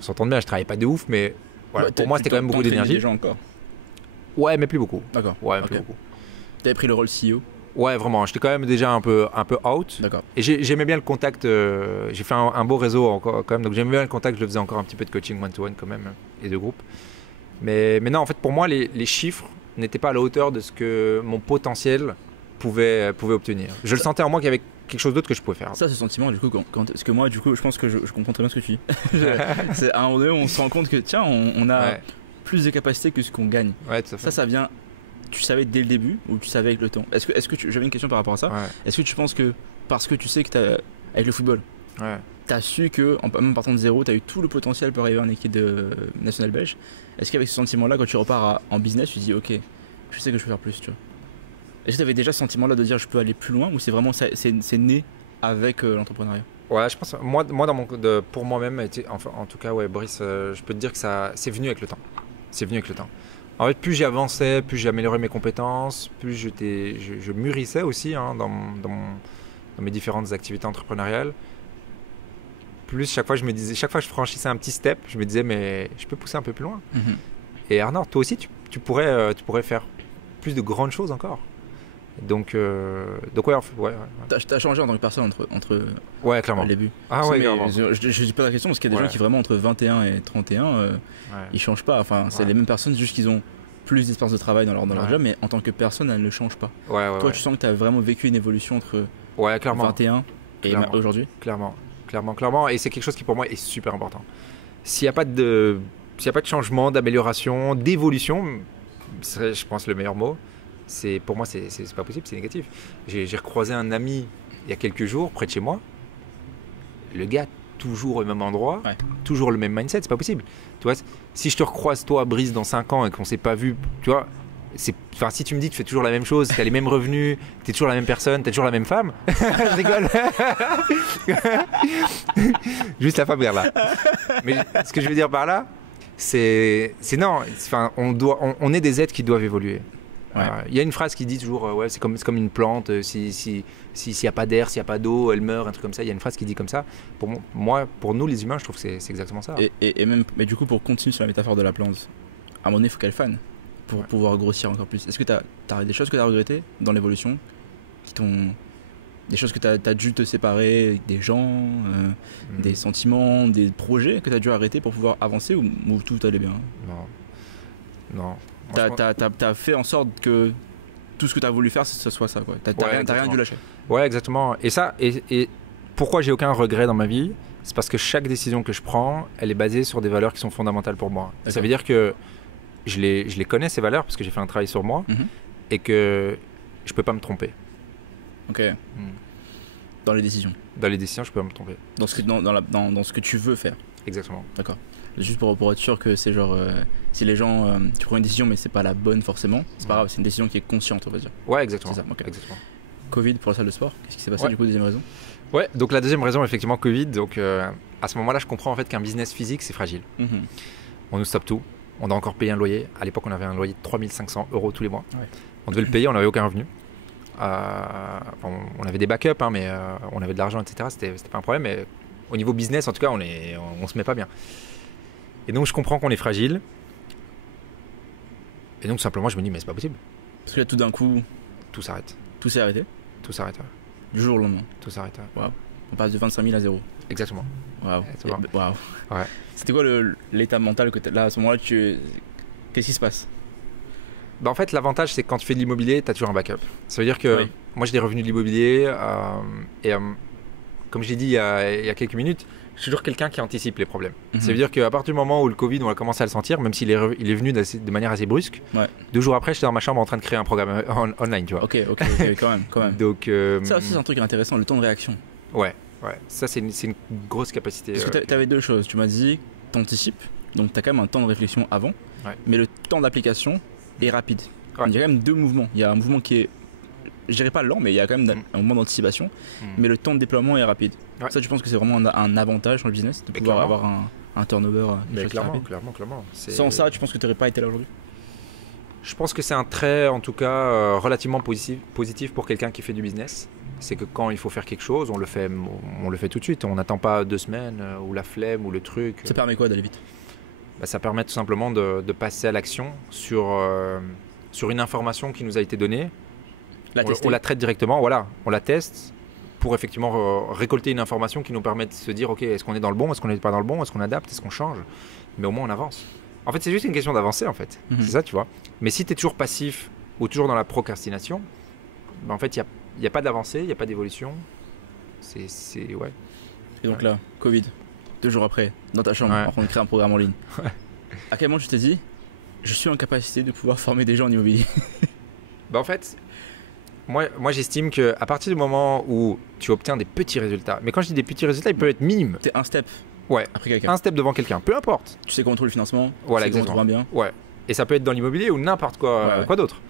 s'entende bien, je travaillais pas de ouf, mais voilà, pour moi c'était quand même beaucoup d'énergie. Déjà encore. Ouais, mais plus beaucoup. D'accord. Ouais, plus beaucoup. T'avais pris le rôle CEO ? Ouais, vraiment, j'étais quand même déjà un peu out. D'accord. Et j'aimais bien le contact, j'ai fait un beau réseau encore quand même, donc j'aimais bien le contact, je le faisais encore un petit peu de coaching one-to-one quand même, et de groupe. Mais non, en fait, pour moi, les chiffres n'étaient pas à la hauteur de ce que mon potentiel pouvait obtenir. Je le sentais en moi qu'il y avait quelque chose d'autre que je pouvais faire. Ça, ce sentiment, du coup, parce que moi, du coup, je pense que je comprends très bien ce que tu dis. C'est à un moment donné, on se rend compte que, tiens, on a plus de capacités que ce qu'on gagne. Ouais, tout à fait. Ça vient... Tu savais dès le début ou tu savais avec le temps ? Est-ce que j'avais une question par rapport à ça. Est-ce que tu penses que parce que tu sais que avec le football, t'as su que même partant de zéro, t'as eu tout le potentiel pour arriver en équipe nationale belge. Est-ce qu'avec ce sentiment-là, quand tu repars en business, tu te dis ok, je sais que je peux faire plus, tu vois ? Est-ce que t'avais déjà ce sentiment-là de dire je peux aller plus loin ou c'est vraiment c'est né avec l'entrepreneuriat ? Ouais, je pense moi pour moi-même, en tout cas Brice, je peux te dire que c'est venu avec le temps. C'est venu avec le temps. En fait, plus j'avançais, plus j'améliorais mes compétences, plus je mûrissais aussi dans mes différentes activités entrepreneuriales. Plus chaque fois que je franchissais un petit step, je me disais mais je peux pousser un peu plus loin. Et Arnor, toi aussi tu pourrais faire plus de grandes choses encore. Donc ouais. T'as changé en tant que personne entre clairement. le début. Ah ouais, clairement. Je dis pas la question parce qu'il y a des gens qui vraiment entre 21 et 31 ils changent pas. Enfin, c'est les mêmes personnes, juste qu'ils ont plus d'expérience de travail dans leur job, mais en tant que personne, elles ne changent pas. Toi, tu sens que tu as vraiment vécu une évolution entre 21 et aujourd'hui. Clairement. Et c'est quelque chose qui pour moi est super important. S'il n'y a pas de changement, d'amélioration, d'évolution, c'est, je pense, le meilleur mot. Pour moi, c'est pas possible, c'est négatif. J'ai recroisé un ami il y a quelques jours près de chez moi. Le gars, toujours au même endroit, toujours le même mindset, c'est pas possible. Tu vois, si je te recroise toi, Brice, dans 5 ans et qu'on s'est pas vu, tu vois, si tu me dis que tu fais toujours la même chose, tu as les mêmes revenus, tu es toujours la même personne, tu as toujours la même femme, je rigole. Juste la femme vers là. Mais ce que je veux dire par là, c'est non, on est des êtres qui doivent évoluer. Y a une phrase qui dit toujours c'est comme une plante, s'il n'y a pas d'air, s'il n'y a pas d'eau, elle meurt, un truc comme ça. Il y a une phrase qui dit comme ça. Pour nous les humains, je trouve que c'est exactement ça. Mais du coup, pour continuer sur la métaphore de la plante, à un moment donné, il faut qu'elle fane pour pouvoir grossir encore plus. Est-ce que tu as des choses que tu as regrettées dans l'évolution, des choses que tu as dû te séparer avec des gens, des sentiments, des projets que tu as dû arrêter pour pouvoir avancer ou tout allait bien ? Non. T'as fait en sorte que tout ce que t'as voulu faire, ce soit ça, quoi. T'as rien dû lâcher. Ouais, exactement. Et pourquoi j'ai aucun regret dans ma vie, c'est parce que chaque décision que je prends, elle est basée sur des valeurs qui sont fondamentales pour moi. Ça veut dire que je les connais, ces valeurs, parce que j'ai fait un travail sur moi, et que je peux pas me tromper. Ok. Dans les décisions. Dans les décisions, je peux pas me tromper. Dans ce que tu veux faire. Exactement. D'accord. Juste pour être sûr que c'est genre, si les gens, tu prends une décision mais c'est pas la bonne forcément, c'est pas grave, c'est une décision qui est consciente, on va dire. Ouais, exactement. C'est ça, okay. Exactement. Covid pour la salle de sport, qu'est-ce qui s'est passé du coup, deuxième raison? Ouais, donc la deuxième raison, effectivement, Covid. Donc à ce moment-là, je comprends en fait qu'un business physique, c'est fragile. On nous stoppe tout. On doit encore payer un loyer. À l'époque, on avait un loyer de 3 500 € tous les mois. Ouais. On devait le payer, on n'avait aucun revenu. On avait des backups, hein, mais on avait de l'argent, etc. C'était pas un problème. Mais au niveau business, en tout cas, on se met pas bien. Et donc, je comprends qu'on est fragile. Et donc, simplement, je me dis, mais c'est pas possible. Parce que là, tout d'un coup, tout s'arrête. Tout s'est arrêté. Tout s'arrête. Ouais. Du jour au lendemain. Tout s'arrête. Ouais. Wow. On passe de 25 000 à 0. Exactement. Waouh. Wow. Ouais. C'était quoi l'état mental que là à ce moment-là qu'est-ce qui se passe? En fait, l'avantage, c'est que quand tu fais de l'immobilier, tu as toujours un backup. Ça veut dire que moi, j'ai des revenus de l'immobilier et comme je l'ai dit il y a quelques minutes, je suis toujours quelqu'un qui anticipe les problèmes. Ça veut dire qu'à partir du moment où le Covid, on a commencé à le sentir, même s'il est venu de manière assez brusque, 2 jours après, j'étais dans ma chambre en train de créer un programme online, tu vois. Ok, quand même. Donc, ça aussi, c'est un truc intéressant, le temps de réaction. Ouais, ça, c'est une grosse capacité. Parce que tu avais deux choses. Tu m'as dit, tu anticipes, donc tu as quand même un temps de réflexion avant, mais le temps d'application est rapide. Il y a quand même deux mouvements. Il y a un mouvement qui est, je dirais pas lent, mais il y a quand même un mouvement d'anticipation, mais le temps de déploiement est rapide. Ça, je pense que c'est vraiment un avantage dans le business de pouvoir avoir un turnover. Clairement. Sans ça, tu penses que tu n'aurais pas été là aujourd'hui? Je pense que c'est un trait, en tout cas, relativement positif pour quelqu'un qui fait du business. C'est que quand il faut faire quelque chose, on le fait tout de suite. On n'attend pas 2 semaines ou la flemme ou le truc. Ça permet quoi d'aller vite? Ça permet tout simplement de passer à l'action sur une information qui nous a été donnée. On la traite directement, on la teste pour effectivement récolter une information qui nous permet de se dire, ok, est-ce qu'on est dans le bon, est-ce qu'on n'est pas dans le bon, est-ce qu'on adapte, est-ce qu'on change? Mais au moins on avance. En fait, c'est juste une question d'avancer, en fait. C'est ça, tu vois. Mais si tu es toujours passif ou toujours dans la procrastination, en fait, il n'y a pas d'avancée, il n'y a pas d'évolution. Ouais. Et donc là, Covid, 2 jours après, dans ta chambre, en train de créer un programme en ligne. À quel moment tu t'es dit, je suis en capacité de pouvoir former des gens en immobilier? En fait, moi j'estime qu'à partir du moment où tu obtiens des petits résultats, mais quand je dis des petits résultats, ils peuvent être minimes. T'es un step. Ouais, après quelqu'un. Un step devant quelqu'un, peu importe. Tu sais comment trouver le financement, voilà, tu sais comment trouver un bien. Ouais. Et ça peut être dans l'immobilier ou n'importe quoi, quoi d'autre.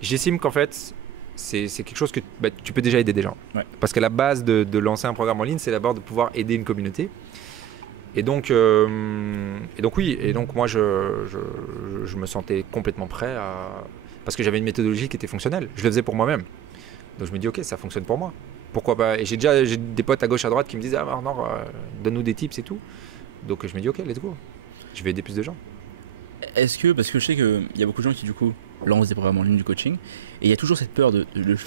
J'estime qu'en fait, c'est quelque chose que tu peux déjà aider des gens. Parce qu'à la base de lancer un programme en ligne, c'est d'abord de pouvoir aider une communauté. Et donc moi je me sentais complètement prêt parce que j'avais une méthodologie qui était fonctionnelle. Je le faisais pour moi-même. Donc je me dis ok, ça fonctionne pour moi. Pourquoi pas? Et j'ai des potes à gauche à droite qui me disent donne-nous des tips et tout. Donc je me dis ok, let's go. Je vais aider plus de gens. Parce que je sais qu'il y a beaucoup de gens qui du coup lancent des programmes en ligne, du coaching, et il y a toujours cette peur de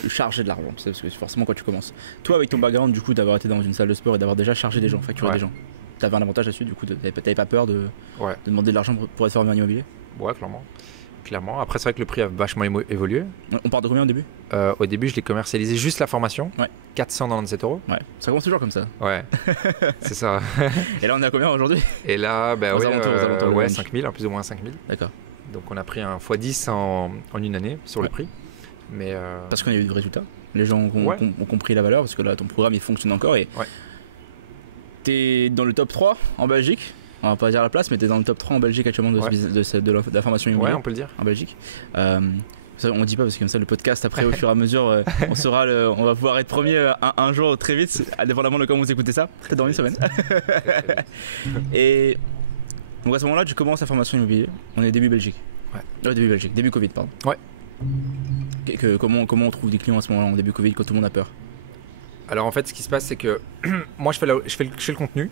charger de l'argent, tu sais, parce que forcément quand tu commences. Toi avec ton background du coup d'avoir été dans une salle de sport et d'avoir déjà chargé des gens, facturé des gens, t'avais un avantage là-dessus, du coup t'avais pas peur de demander de l'argent pour être formé en immobilier? Ouais, clairement. Après c'est vrai que le prix a vachement évolué. On part de combien au début? Au début je l'ai commercialisé juste la formation, 497 €. Ouais, ça commence toujours comme ça. Ouais, c'est ça. Et là on est à combien aujourd'hui? Et là, 5 000, plus ou moins 5 000. D'accord. Donc on a pris un x10 en une année sur le prix. Mais parce qu'on a eu des résultats. Les gens ont compris la valeur, parce que là ton programme il fonctionne encore et t'es dans le top 3 en Belgique. On va pas dire la place, mais t'es dans le top 3 en Belgique actuellement de la formation immobilière. Ouais, on peut le dire. En Belgique. Ça, on dit pas parce que comme ça le podcast après au fur et à mesure on va pouvoir être premier un jour très vite, indépendamment de comment vous écoutez ça, peut-être dans une semaine. Et donc à ce moment-là tu commences la formation immobilière. On est début Belgique. Début Covid pardon. Ouais. Comment on trouve des clients à ce moment-là en début Covid quand tout le monde a peur? Alors en fait ce qui se passe c'est que moi je fais le contenu.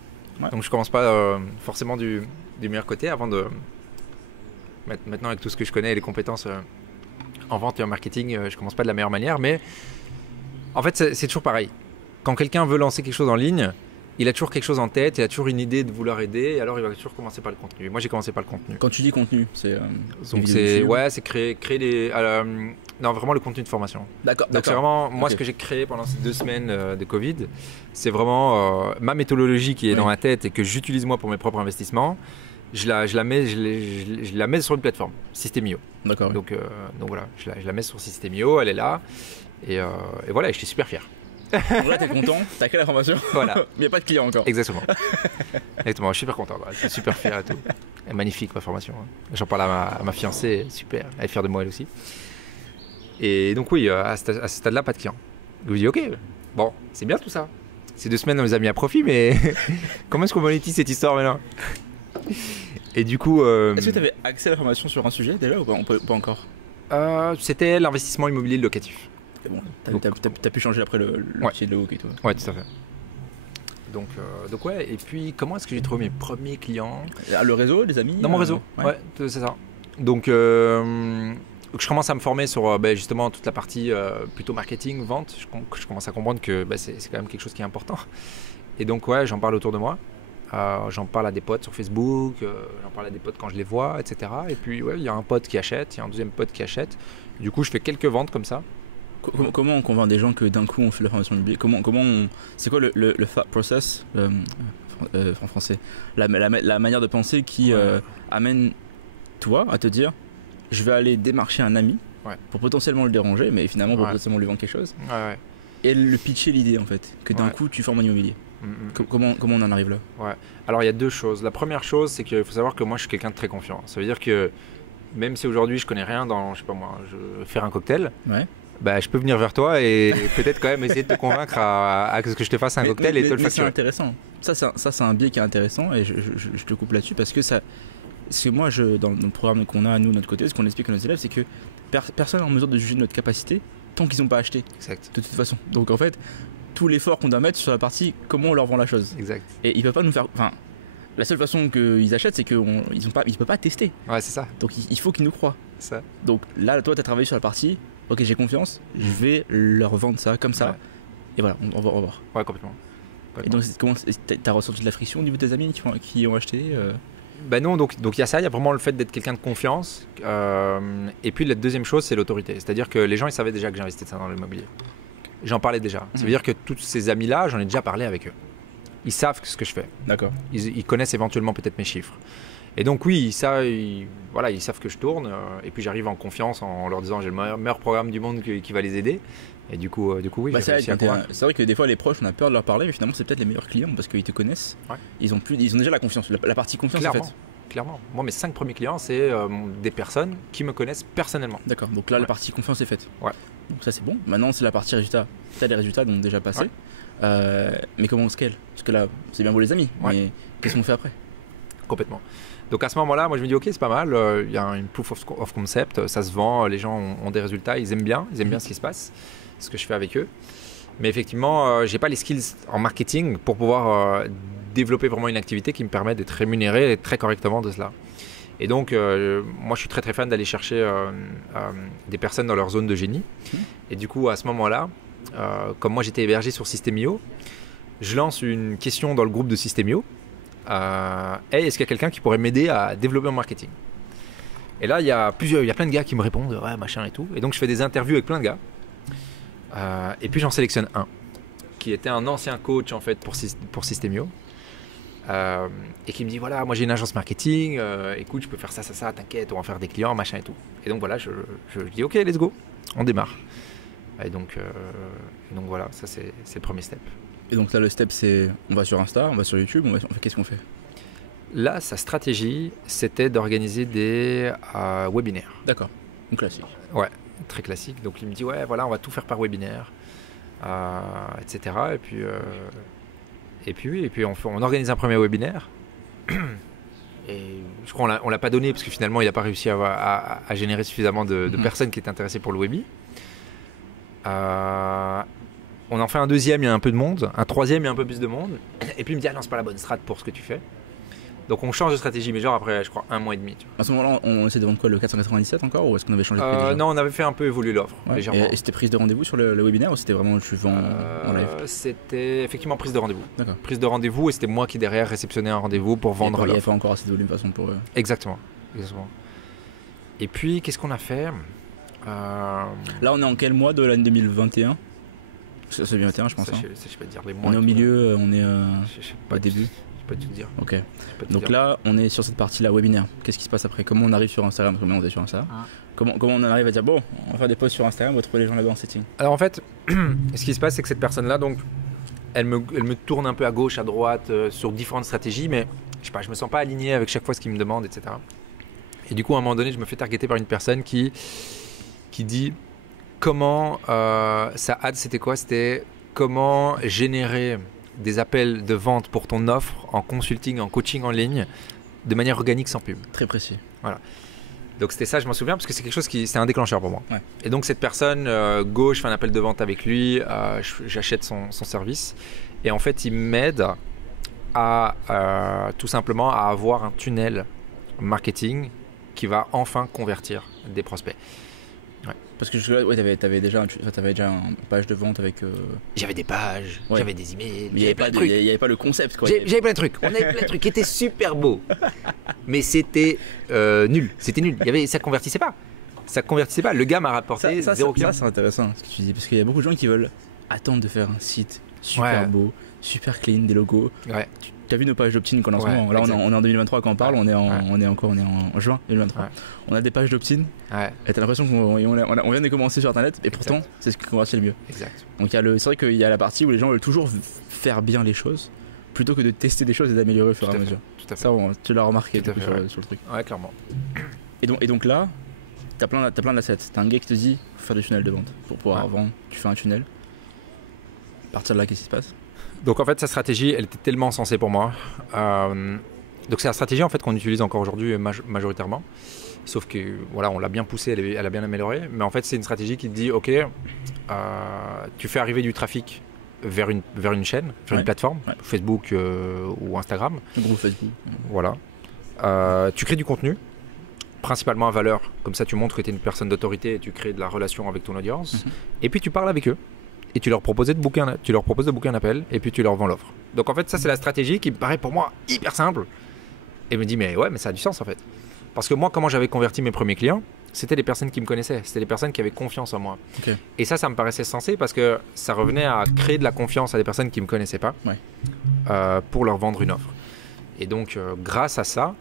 Donc je commence pas forcément du meilleur côté avant de maintenant avec tout ce que je connais et les compétences en vente et en marketing, je commence pas de la meilleure manière, mais en fait c'est toujours pareil. Quand quelqu'un veut lancer quelque chose en ligne, il a toujours quelque chose en tête, il a toujours une idée de vouloir aider, et alors il va toujours commencer par le contenu. Moi j'ai commencé par le contenu. Quand tu dis contenu, c'est c'est créer des non, vraiment le contenu de formation. D'accord. Donc c'est vraiment moi ce que j'ai créé pendant ces 2 semaines de Covid, c'est vraiment ma méthodologie qui est dans ma tête et que j'utilise moi pour mes propres investissements. Je la mets sur une plateforme, Systemio. D'accord. Donc voilà, je la mets sur Systemio, elle est là et voilà, et je suis super fier. Donc là, t'es content, t'as créé la formation. Voilà. Mais il n'y a pas de client encore. Exactement. Exactement. Je suis super content. Je suis super fier et tout. Elle est magnifique, ma formation. J'en parle à ma fiancée. Super. Elle est fière de moi, elle aussi. Et donc, oui, à ce stade-là, pas de client. Je me dis, ok, bon, c'est bien tout ça. Ces 2 semaines, on les a mis à profit, mais comment est-ce qu'on monétise cette histoire maintenant? Et du coup. Est-ce que tu avais accès à la formation sur un sujet déjà ou pas encore? C'était l'investissement immobilier locatif. Bon, t'as pu changer après le métier de hook et tout. Ouais, tout à fait. Donc ouais, et puis comment est-ce que j'ai trouvé mes premiers clients? Le réseau, les amis? Dans mon réseau, ouais c'est ça. Donc je commence à me former sur justement toute la partie plutôt marketing, vente. Je commence à comprendre que c'est quand même quelque chose qui est important. Et donc ouais, j'en parle autour de moi. J'en parle à des potes sur Facebook, j'en parle à des potes quand je les vois, etc. Et puis ouais, il y a un pote qui achète, il y a un deuxième pote qui achète. Du coup, je fais quelques ventes comme ça. Comment on convainc des gens que d'un coup on fait la formation immobilière? C'est quoi le thought process en français, la manière de penser qui amène toi à te dire je vais aller démarcher un ami pour potentiellement le déranger, mais finalement pour potentiellement lui vendre quelque chose et le pitcher l'idée en fait que d'un coup tu formes un immobilier. Comment on en arrive là? Alors il y a 2 choses. La première chose, c'est qu'il faut savoir que moi je suis quelqu'un de très confiant. Ça veut dire que même si aujourd'hui je connais rien dans, je sais pas moi, je faire un cocktail, je peux venir vers toi et peut-être quand même essayer de te convaincre à ce que je te fasse un cocktail et te le facturer. C'est intéressant. Ça c'est un biais qui est intéressant et je te coupe là-dessus parce que moi dans le programme qu'on a à nous de notre côté, ce qu'on explique à nos élèves, c'est que personne n'est en mesure de juger notre capacité tant qu'ils n'ont pas acheté. Exact. De toute façon. Donc en fait, tout l'effort qu'on doit mettre sur la partie comment on leur vend la chose. Exact. Et ils peuvent pas nous faire. Enfin, la seule façon qu'ils achètent, c'est qu'ils ne peuvent pas tester. Ouais, c'est ça. Donc il faut qu'ils nous croient. Ça. Donc là, toi, tu as travaillé sur la partie. Ok, j'ai confiance. Je vais leur vendre ça comme ça. Et voilà, on va voir. Ouais, complètement. Et donc, t'as ressenti de la friction au niveau de tes amis qui ont acheté Non, donc il y a ça, il y a vraiment le fait d'être quelqu'un de confiance. Et puis la deuxième chose, c'est l'autorité. C'est-à-dire que les gens, ils savaient déjà que j'investissais ça dans l'immobilier. J'en parlais déjà. Ça veut dire que tous ces amis-là, j'en ai déjà parlé avec eux. Ils savent ce que je fais. D'accord. Ils connaissent éventuellement peut-être mes chiffres. Et donc oui, ils savent que je tourne. Et puis j'arrive en confiance en leur disant j'ai le meilleur programme du monde qui va les aider. Et du coup oui, j'ai réussi à convaincre. C'est vrai que des fois les proches, on a peur de leur parler, mais finalement c'est peut-être les meilleurs clients parce qu'ils te connaissent. Ils ont déjà la confiance, la partie confiance en fait. Clairement. Moi, mes 5 premiers clients, c'est des personnes qui me connaissent personnellement. D'accord, donc là la partie confiance est faite. Ouais. Donc ça c'est bon. Maintenant c'est la partie résultat. Tu as les résultats donc déjà passés. Mais comment on scale? Parce que là c'est bien beau les amis, mais qu'est-ce qu'on fait après? Complètement. Donc à ce moment-là, moi je me dis ok, c'est pas mal, il y a une proof of concept, ça se vend, les gens ont des résultats, ils aiment bien ce qui se passe, ce que je fais avec eux. Mais effectivement, j'ai pas les skills en marketing pour pouvoir développer vraiment une activité qui me permet d'être rémunéré très correctement de cela. Et donc, moi je suis très très fan d'aller chercher des personnes dans leur zone de génie. Et du coup, à ce moment-là, comme moi j'étais hébergé sur System.io, je lance une question dans le groupe de System.io. Est-ce qu'il y a quelqu'un qui pourrait m'aider à développer mon marketing? Et là, il y a plein de gars qui me répondent, ouais, machin et tout. Et donc, je fais des interviews avec plein de gars. Et puis, j'en sélectionne un qui était un ancien coach en fait pour System.io. Et qui me dit, voilà, moi j'ai une agence marketing. Écoute, je peux faire ça, t'inquiète, on va faire des clients, machin et tout. Et donc, voilà, je dis, ok, let's go, on démarre. Et donc voilà, ça c'est le premier step. Et donc là, le step, c'est on va sur Insta, on va sur YouTube, qu'est-ce qu'on fait? Là, sa stratégie, c'était d'organiser des webinaires. D'accord, donc classique. Ouais, très classique. Donc il me dit, ouais, voilà, on va tout faire par webinaire, etc. Et puis on organise un premier webinaire. Et je crois qu'on l'a pas donné parce que finalement, il n'a pas réussi à générer suffisamment de personnes qui étaient intéressées pour le webi. On en fait un deuxième, il y a un peu de monde. Un troisième, il y a un peu plus de monde. Et puis il me dit, ah non, c'est pas la bonne strat pour ce que tu fais. Donc on change de stratégie, mais genre après, je crois, 1 mois et demi. Tu vois. À ce moment-là, on essaie de vendre quoi, le 497 encore, ou est-ce qu'on avait changé de prix déjà? Non, on avait fait un peu évoluer l'offre, légèrement. Et c'était prise de rendez-vous sur le webinaire ou c'était vraiment je vends en live? C'était effectivement prise de rendez-vous. D'accord. Prise de rendez-vous, et c'était moi qui derrière réceptionnais un rendez-vous pour vendre l'offre. Il n'y avait pas encore assez de volume de façon pour eux. Exactement. Et puis, qu'est-ce qu'on a fait Là, on est en quel mois de l'année 2021? Ça c'est bien je pense. Ça, hein. Je sais pas te dire les mois. On est au milieu, on est je sais pas au début. Je sais pas te dire. Ok. Donc là, on est sur cette partie-là, webinaire. Qu'est-ce qui se passe après? Comment on arrive sur Instagram? Comment on est sur Instagram? Comment on en arrive à dire bon, on va faire des posts sur Instagram, on va trouver les gens là-bas en setting? Alors en fait, ce qui se passe, c'est que cette personne-là, donc, elle me tourne un peu à gauche, à droite, sur différentes stratégies, mais je sais pas, je me sens pas aligné avec chaque fois ce qu'il me demande, etc. Et du coup, à un moment donné, je me fais targeter par une personne qui dit comment sa ad, c'était quoi? C'était comment générer des appels de vente pour ton offre en consulting, en coaching en ligne, de manière organique sans pub. Très précis. Voilà. Donc c'était ça, je m'en souviens, parce que c'est quelque chose c'est un déclencheur pour moi. Ouais. Et donc cette personne, gauche, fait un appel de vente avec lui, j'achète son service. Et en fait, il m'aide à tout simplement à avoir un tunnel marketing qui va enfin convertir des prospects. Ouais. Parce que jusque-là, ouais, t'avais déjà une page de vente avec... J'avais des pages, j'avais des emails, il n'y avait pas le concept. J'avais plein de trucs, on avait plein de trucs qui étaient super beaux. Mais c'était nul, ça convertissait pas. Le gars m'a rapporté 0 client. Ça c'est intéressant ce que tu dis, parce qu'il y a beaucoup de gens qui veulent attendre de faire un site super beau, super clean, des logos. Ouais. Tu as vu nos pages d'opt-in qu'on a en ce moment. Là on est en 2023 quand on parle, on est en juin 2023. Ouais. On a des pages d'opt-in. Ouais. Et t'as l'impression qu'on vient de commencer sur internet, et pourtant c'est ce qui convertit le mieux. Exact. Donc c'est vrai qu'il y a la partie où les gens veulent toujours faire bien les choses, plutôt que de tester des choses et d'améliorer au fur et à mesure. Tout à fait. Ça, tu l'as remarqué sur le truc. Ouais, clairement. Et donc là, t'as plein d'assets. T'as un gars qui te dit faut faire des tunnels de vente pour pouvoir vendre. Tu fais un tunnel. À partir de là, qu'est-ce qui se passe? Donc en fait, sa stratégie, elle était tellement sensée pour moi. Donc c'est la stratégie en fait qu'on utilise encore aujourd'hui majoritairement. Sauf que voilà, on l'a bien poussée, elle a bien amélioré. Mais en fait, c'est une stratégie qui te dit ok, tu fais arriver du trafic vers une chaîne, vers une plateforme, Facebook ou Instagram. Le groupe Facebook. Voilà. Tu crées du contenu, principalement à valeur. Comme ça, tu montres que tu es une personne d'autorité et tu crées de la relation avec ton audience. Et puis tu parles avec eux. Et tu leur proposes de booker un appel et puis tu leur vends l'offre. Donc en fait, ça c'est la stratégie qui me paraît pour moi hyper simple. Et me dit mais ça a du sens en fait. Parce que moi, comment j'avais converti mes premiers clients, c'était les personnes qui me connaissaient, c'était les personnes qui avaient confiance en moi. Okay. Et ça me paraissait sensé parce que ça revenait à créer de la confiance à des personnes qui me connaissaient pas pour leur vendre une offre. Et donc grâce à ça,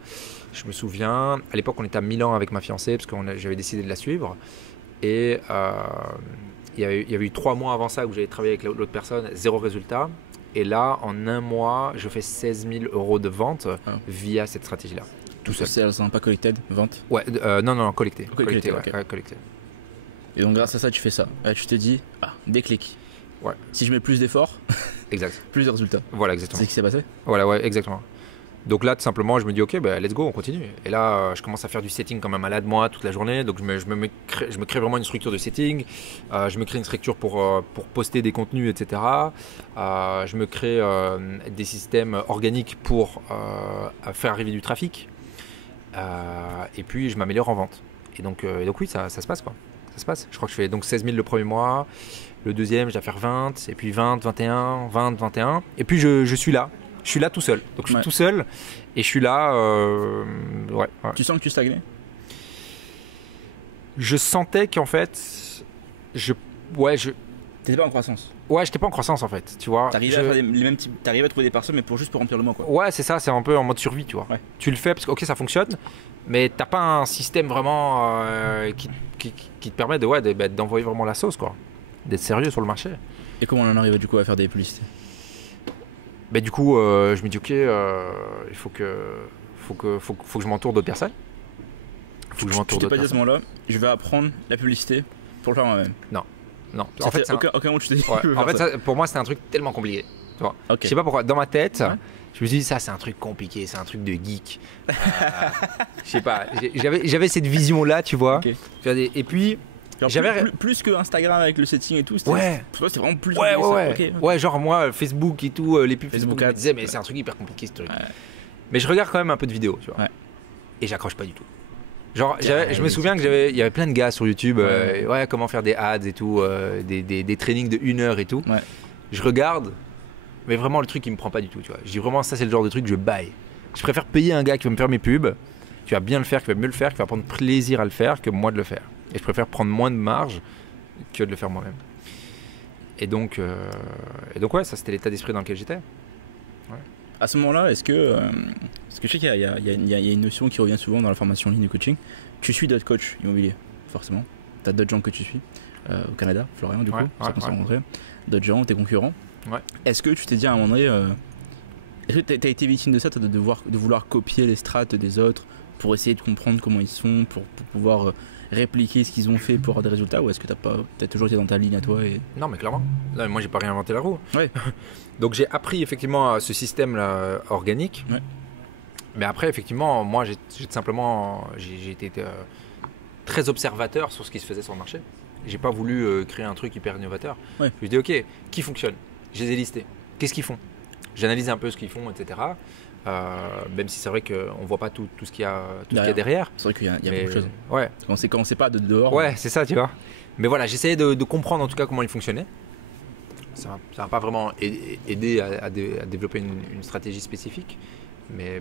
je me souviens, à l'époque on était à Milan avec ma fiancée parce que j'avais décidé de la suivre. Et il y avait eu 3 mois avant ça où j'avais travaillé avec l'autre personne, 0 résultat. Et là, en 1 mois, je fais 16 000 € de vente via cette stratégie-là. Tout seul. C'est pas collected, vente? Ouais, non, collecté. Collecté. Collecté. Et donc grâce à ça, tu fais ça. Là, tu te dis, déclic. Ouais. Si je mets plus d'efforts, exact. plus de résultats. Voilà, exactement. C'est ce qui s'est passé? Voilà, ouais, exactement. Donc là, tout simplement, je me dis, ok, let's go, on continue. Et là, je commence à faire du setting comme un malade, moi, toute la journée. Donc, je me crée vraiment une structure de setting. Je me crée une structure pour poster des contenus, etc. Je me crée des systèmes organiques pour faire arriver du trafic. Et puis, je m'améliore en vente. Et donc oui, ça se passe, quoi. Ça se passe. Je crois que je fais donc 16 000 le premier mois. Le deuxième, je dois faire 20. Et puis 20, 21, 20, 21. Et puis, je suis là. Je suis là tout seul. Donc je suis tout seul et je suis là. Ouais. Tu sens que tu stagnais? Je sentais qu'en fait, T'étais pas en croissance? Ouais, j'étais pas en croissance en fait. Tu vois. T'arrivais à faire les mêmes types. T'arrivais à trouver des personnes, mais juste pour remplir le mois, quoi. Ouais, c'est ça. C'est un peu en mode survie, tu vois. Ouais. Tu le fais parce que ok, ça fonctionne, mais t'as pas un système vraiment qui te permet d'envoyer vraiment la sauce, quoi. D'être sérieux sur le marché. Et comment on en arrive du coup à faire des publicités? Du coup, je me dis ok, il faut que je m'entoure d'autres personnes. Tu t'es pas dit à ce moment-là, je vais apprendre la publicité pour le faire moi-même? Non. En fait, aucun moment tu t'es dit. En fait, ça, pour moi, c'était un truc tellement compliqué. Tu vois. Okay. Je sais pas pourquoi. Dans ma tête, je me suis dit ça, c'est un truc compliqué, c'est un truc de geek. Je sais pas. J'avais cette vision-là, tu vois. Okay. Et puis. Genre j'avais plus que Instagram avec le setting et tout, c'était vraiment plus ouais, genre moi Facebook et tout, les pubs Facebook me disaient mais c'est un truc hyper compliqué ce truc. Ouais. Mais je regarde quand même un peu de vidéos, tu vois. Ouais. Et j'accroche pas du tout. Genre je me souviens que il y avait plein de gars sur YouTube comment faire des ads et tout, des trainings de 1 heure et tout. Ouais. Je regarde mais vraiment le truc il me prend pas du tout, tu vois. Je dis vraiment ça c'est le genre de truc que je baille. Je préfère payer un gars qui va me faire mes pubs, qui va bien le faire, qui va mieux le faire, qui va prendre plaisir à le faire que moi de le faire. Et je préfère prendre moins de marge que de le faire moi-même. Et donc ouais, ça c'était l'état d'esprit dans lequel j'étais. Ouais. À ce moment-là, est-ce que parce que je sais qu'il y a une notion qui revient souvent dans la formation en ligne du coaching. Tu suis d'autres coachs immobiliers, forcément. Tu as d'autres gens que tu suis au Canada, Florian, du coup, ça qu'on s'est rencontrés. D'autres gens, tes concurrents. Ouais. Est-ce que tu t'es dit à un moment donné, est-ce que tu as été victime de ça, de vouloir copier les strates des autres pour essayer de comprendre comment ils sont, pour pouvoir répliquer ce qu'ils ont fait pour avoir des résultats, ou est-ce que t'as toujours été dans ta ligne à toi Non, mais clairement. Là, moi, j'ai pas réinventé la roue. Ouais. Donc, j'ai appris effectivement ce système-là organique. Ouais. Mais après, effectivement, moi, j'ai été très observateur sur ce qui se faisait sur le marché. J'ai pas voulu créer un truc hyper innovateur. Ouais. Je me dis, ok, qui fonctionne? Je les ai listés. Qu'est-ce qu'ils font? J'analyse un peu ce qu'ils font, etc. Même si c'est vrai qu'on ne voit pas tout ce qu'il y a derrière. C'est vrai qu'il y a beaucoup de choses. Ouais. Quand on sait pas de dehors. Ouais, c'est ça, tu vois. Mais voilà, j'essayais de comprendre en tout cas comment ils fonctionnaient. Ça n'a pas vraiment aidé à développer une stratégie spécifique. Mais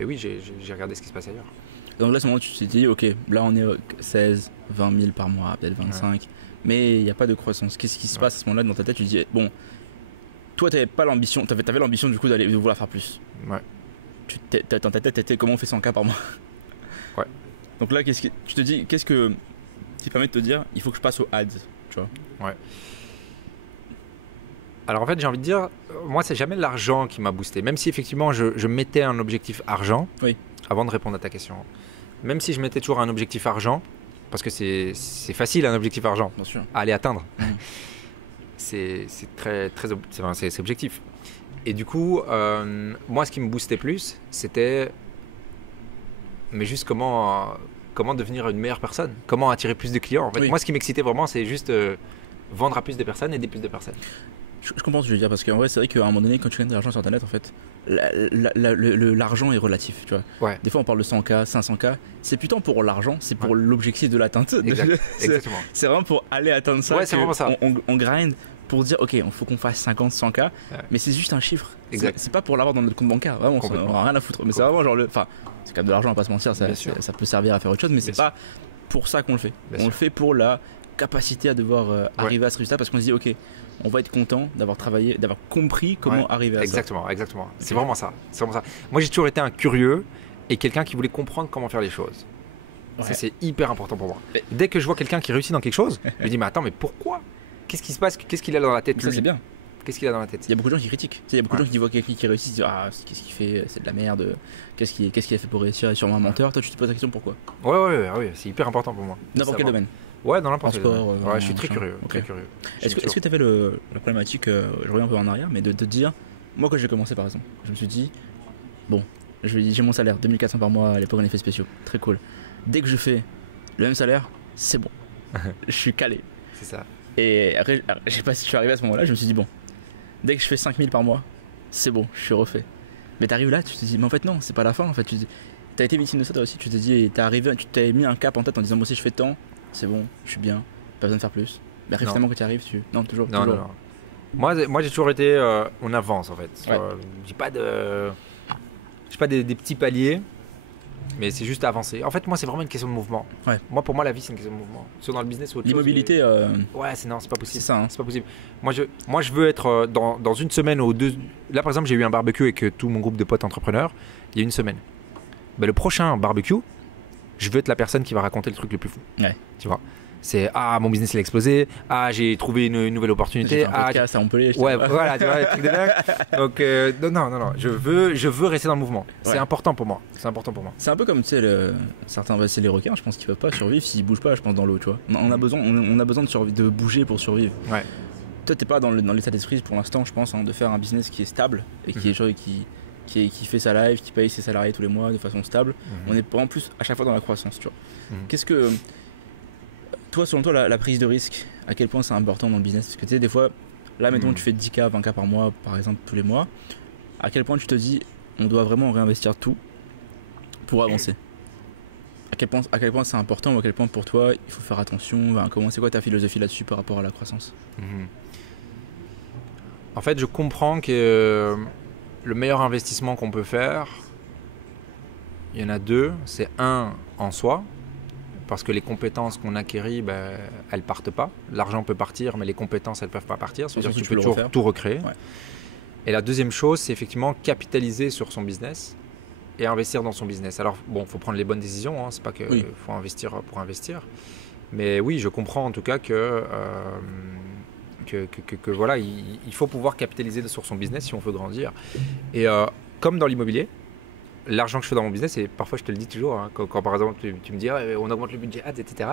oui, j'ai regardé ce qui se passe ailleurs. Donc là, à ce moment, tu t'es dit, ok, là on est 16, 20 000 par mois, peut-être 25. Ouais. Mais il n'y a pas de croissance. Qu'est-ce qui se passe à ce moment-là dans ta tête? Tu te dis, bon, toi, tu n'avais pas l'ambition, tu avais l'ambition du coup de vouloir faire plus. Ouais. Dans ta tête, t'étais comment on fait 100K par mois? Ouais. Donc là, tu te dis, qu'est-ce qui permet de te dire, il faut que je passe aux ads, tu vois? Ouais. Alors en fait, j'ai envie de dire, moi, c'est jamais l'argent qui m'a boosté. Même si effectivement, je mettais un objectif argent, oui. Avant de répondre à ta question. Même si je mettais toujours un objectif argent, parce que c'est facile un objectif argent Bien sûr. À aller atteindre. C'est objectif. Et du coup, moi, ce qui me boostait plus, c'était mais juste comment devenir une meilleure personne, comment attirer plus de clients. En fait, moi, ce qui m'excitait vraiment, c'est juste vendre à plus de personnes, aider plus de personnes. Je comprends ce que je veux dire, parce qu'en vrai, c'est vrai qu'à un moment donné, quand tu gagnes de l'argent sur Internet, en fait, l'argent est relatif, tu vois. Ouais. Des fois, on parle de 100K, 500K. C'est plus tant pour l'argent, c'est pour l'objectif de l'atteinte. Exactement. C'est vraiment pour aller atteindre ça. Ouais, c'est vraiment ça. On grind pour dire, ok, il faut qu'on fasse 50, 100K, mais c'est juste un chiffre. C'est pas pour l'avoir dans notre compte bancaire, vraiment, on n'a rien à foutre. Mais c'est vraiment genre, c'est quand même de l'argent, on va pas se mentir, ça peut servir à faire autre chose, mais c'est pas pour ça qu'on le fait. On le fait pour la capacité à devoir arriver à ce résultat, parce qu'on se dit, ok, on va être content d'avoir travaillé, d'avoir compris comment arriver à ça. Exactement. C'est vraiment ça. Moi, j'ai toujours été un curieux et quelqu'un qui voulait comprendre comment faire les choses. Ouais. Ça, c'est hyper important pour moi. Dès que je vois quelqu'un qui réussit dans quelque chose, je me dis, mais attends, mais pourquoi? Qu'est-ce qui se passe? Qu'est-ce qu'il a dans la tête? Ça, c'est bien. Qu'est-ce qu'il a dans la tête? Il y a beaucoup de gens qui critiquent. Il y a beaucoup de gens qui voient quelqu'un qui réussit, ils disent, ah, qu'est-ce qu'il fait? C'est de la merde. Qu'est-ce qu'il a fait pour réussir? Il est sûrement un menteur. Toi, tu te poses la question pourquoi? Ouais, c'est hyper important pour moi. N'importe quel domaine. Ouais, dans n'importe quel domaine. Ouais, je suis très curieux. Okay. Très curieux. Est-ce que tu avais la problématique, je reviens un peu en arrière, mais de te dire, moi quand j'ai commencé par exemple, je me suis dit, bon, j'ai mon salaire, 2400 par mois à l'époque en effets spéciaux, très cool. Dès que je fais le même salaire, c'est bon. Je suis calé. C'est ça. Et après, je sais pas si je suis arrivé à ce moment-là, je me suis dit, bon, dès que je fais 5000 par mois, c'est bon, je suis refait. Mais t'arrives là, tu te dis, mais en fait non, c'est pas la fin. En fait, t'as été victime de ça toi aussi, tu te dis, tu t'es mis un cap en tête en disant, moi aussi je fais tant, c'est bon, je suis bien, pas besoin de faire plus. Mais après, finalement, quand tu arrives, non, toujours. Non. Moi, j'ai toujours été en avance en fait. Ouais. J'ai pas des petits paliers, mais c'est juste avancer. En fait, moi, c'est vraiment une question de mouvement. Ouais. Moi, pour moi, la vie, c'est une question de mouvement. Soit dans le business ou autre chose. L'immobilité. Ouais, c'est pas possible. C'est ça. Hein. C'est pas possible. Moi, je veux être dans une semaine ou deux. Là, par exemple, j'ai eu un barbecue avec tout mon groupe de potes entrepreneurs il y a une semaine. Ben, le prochain barbecue, je veux être la personne qui va raconter le truc le plus fou. Ouais. Tu vois. C'est mon business il a explosé, j'ai trouvé une nouvelle opportunité. J'ai fait un podcast à Montpellier. Ouais, voilà, tu vois, le truc de dingue. Donc non, je veux rester dans le mouvement. C'est important pour moi. C'est un peu comme tu sais certains c'est les requins, je pense qu'ils peuvent pas survivre s'ils bougent pas, je pense dans l'eau, tu vois. On a besoin de bouger pour survivre. Ouais. Toi t'es pas dans l'état d'esprit pour l'instant, je pense, de faire un business qui est stable et qui est qui fait sa life, qui paye ses salariés tous les mois de façon stable. On est en plus à chaque fois dans la croissance, tu vois. Qu'est-ce que toi, selon toi, la prise de risque, à quel point c'est important dans le business? Parce que tu sais, des fois, là, mettons, tu fais 10K, 20K par mois, par exemple, tous les mois. À quel point tu te dis, on doit vraiment réinvestir tout pour avancer? À quel point c'est important ou à quel point pour toi, il faut faire attention? C'est quoi ta philosophie là-dessus par rapport à la croissance? En fait, je comprends que le meilleur investissement qu'on peut faire, il y en a deux. C'est un en soi. parce que les compétences qu'on acquérit, elles partent pas. L'argent peut partir, mais les compétences, elles peuvent pas partir. C'est-à-dire que tu peux toujours tout recréer. Ouais. Et la deuxième chose, c'est effectivement capitaliser sur son business et investir dans son business. Alors, bon, il faut prendre les bonnes décisions, hein. C'est pas qu'il faut investir pour investir. Mais oui, je comprends en tout cas que voilà, il faut pouvoir capitaliser sur son business si on veut grandir. Et comme dans l'immobilier, l'argent que je fais dans mon business, et parfois je te le dis toujours, hein, quand par exemple tu me dis on augmente le budget ads, etc.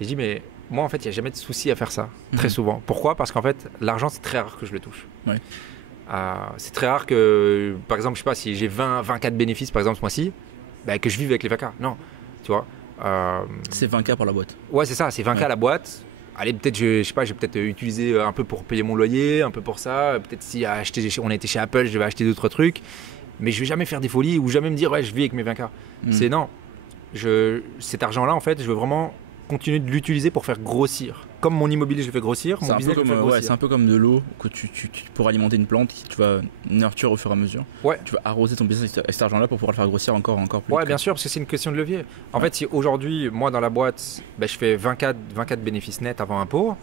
Et je dis mais moi en fait il n'y a jamais de souci à faire ça, très souvent. Pourquoi ? Parce qu'en fait l'argent c'est très rare que je le touche. Ouais. C'est très rare que, par exemple, je sais pas, si j'ai 20K de bénéfices par exemple ce mois-ci, que je vive avec les 20K. Non, tu vois. C'est 20K pour la boîte. Ouais, c'est ça, c'est 20K la boîte. Allez, peut-être, je sais pas, je vais peut-être utiliser un peu pour payer mon loyer, un peu pour ça. Peut-être si on a été chez Apple, je vais acheter d'autres trucs. Mais je vais jamais faire des folies ou jamais me dire, ouais, je vis avec mes 20K. C'est non. Cet argent-là, en fait, je veux vraiment continuer de l'utiliser pour faire grossir. Comme mon immobilier, je le fais grossir, mon business, je le fais grossir. C'est un peu comme de l'eau que tu pour alimenter une plante, tu vas nurture au fur et à mesure. Ouais. Tu vas arroser ton business avec cet argent-là pour pouvoir le faire grossir encore plus. Ouais, bien sûr, parce que c'est une question de levier. En fait, si aujourd'hui, moi, dans la boîte, je fais 20K de bénéfices nets avant impôt,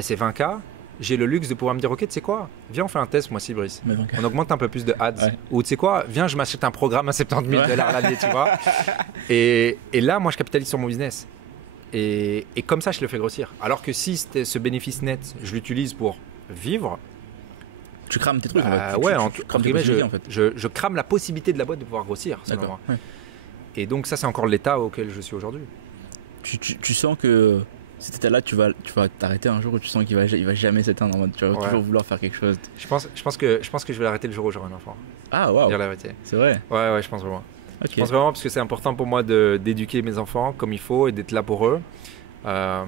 c'est 20K. J'ai le luxe de pouvoir me dire, ok, tu sais quoi, viens, on fait un test, moi aussi, Brice. On augmente un peu plus de ads. Ouais. Ou tu sais quoi, viens, je m'achète un programme à 70 000 $ l'année, tu vois. Et là, moi, je capitalise sur mon business. Et comme ça, je le fais grossir. Alors que si ce bénéfice net, je l'utilise pour vivre. Tu crames tes trucs. Je crame la possibilité de la boîte de pouvoir grossir. D'accord. Ouais. Et donc, ça, c'est encore l'état auquel je suis aujourd'hui. Tu sens que cet état-là, tu vas t'arrêter un jour où tu sens qu'il va jamais s'éteindre. Tu vas toujours vouloir faire quelque chose. Je pense que je vais l'arrêter le jour où j'aurai un enfant. Ah, waouh. Dire la vérité. C'est vrai. Ouais, je pense vraiment. Okay. Je pense vraiment parce que c'est important pour moi d'éduquer mes enfants comme il faut et d'être là pour eux. Voilà,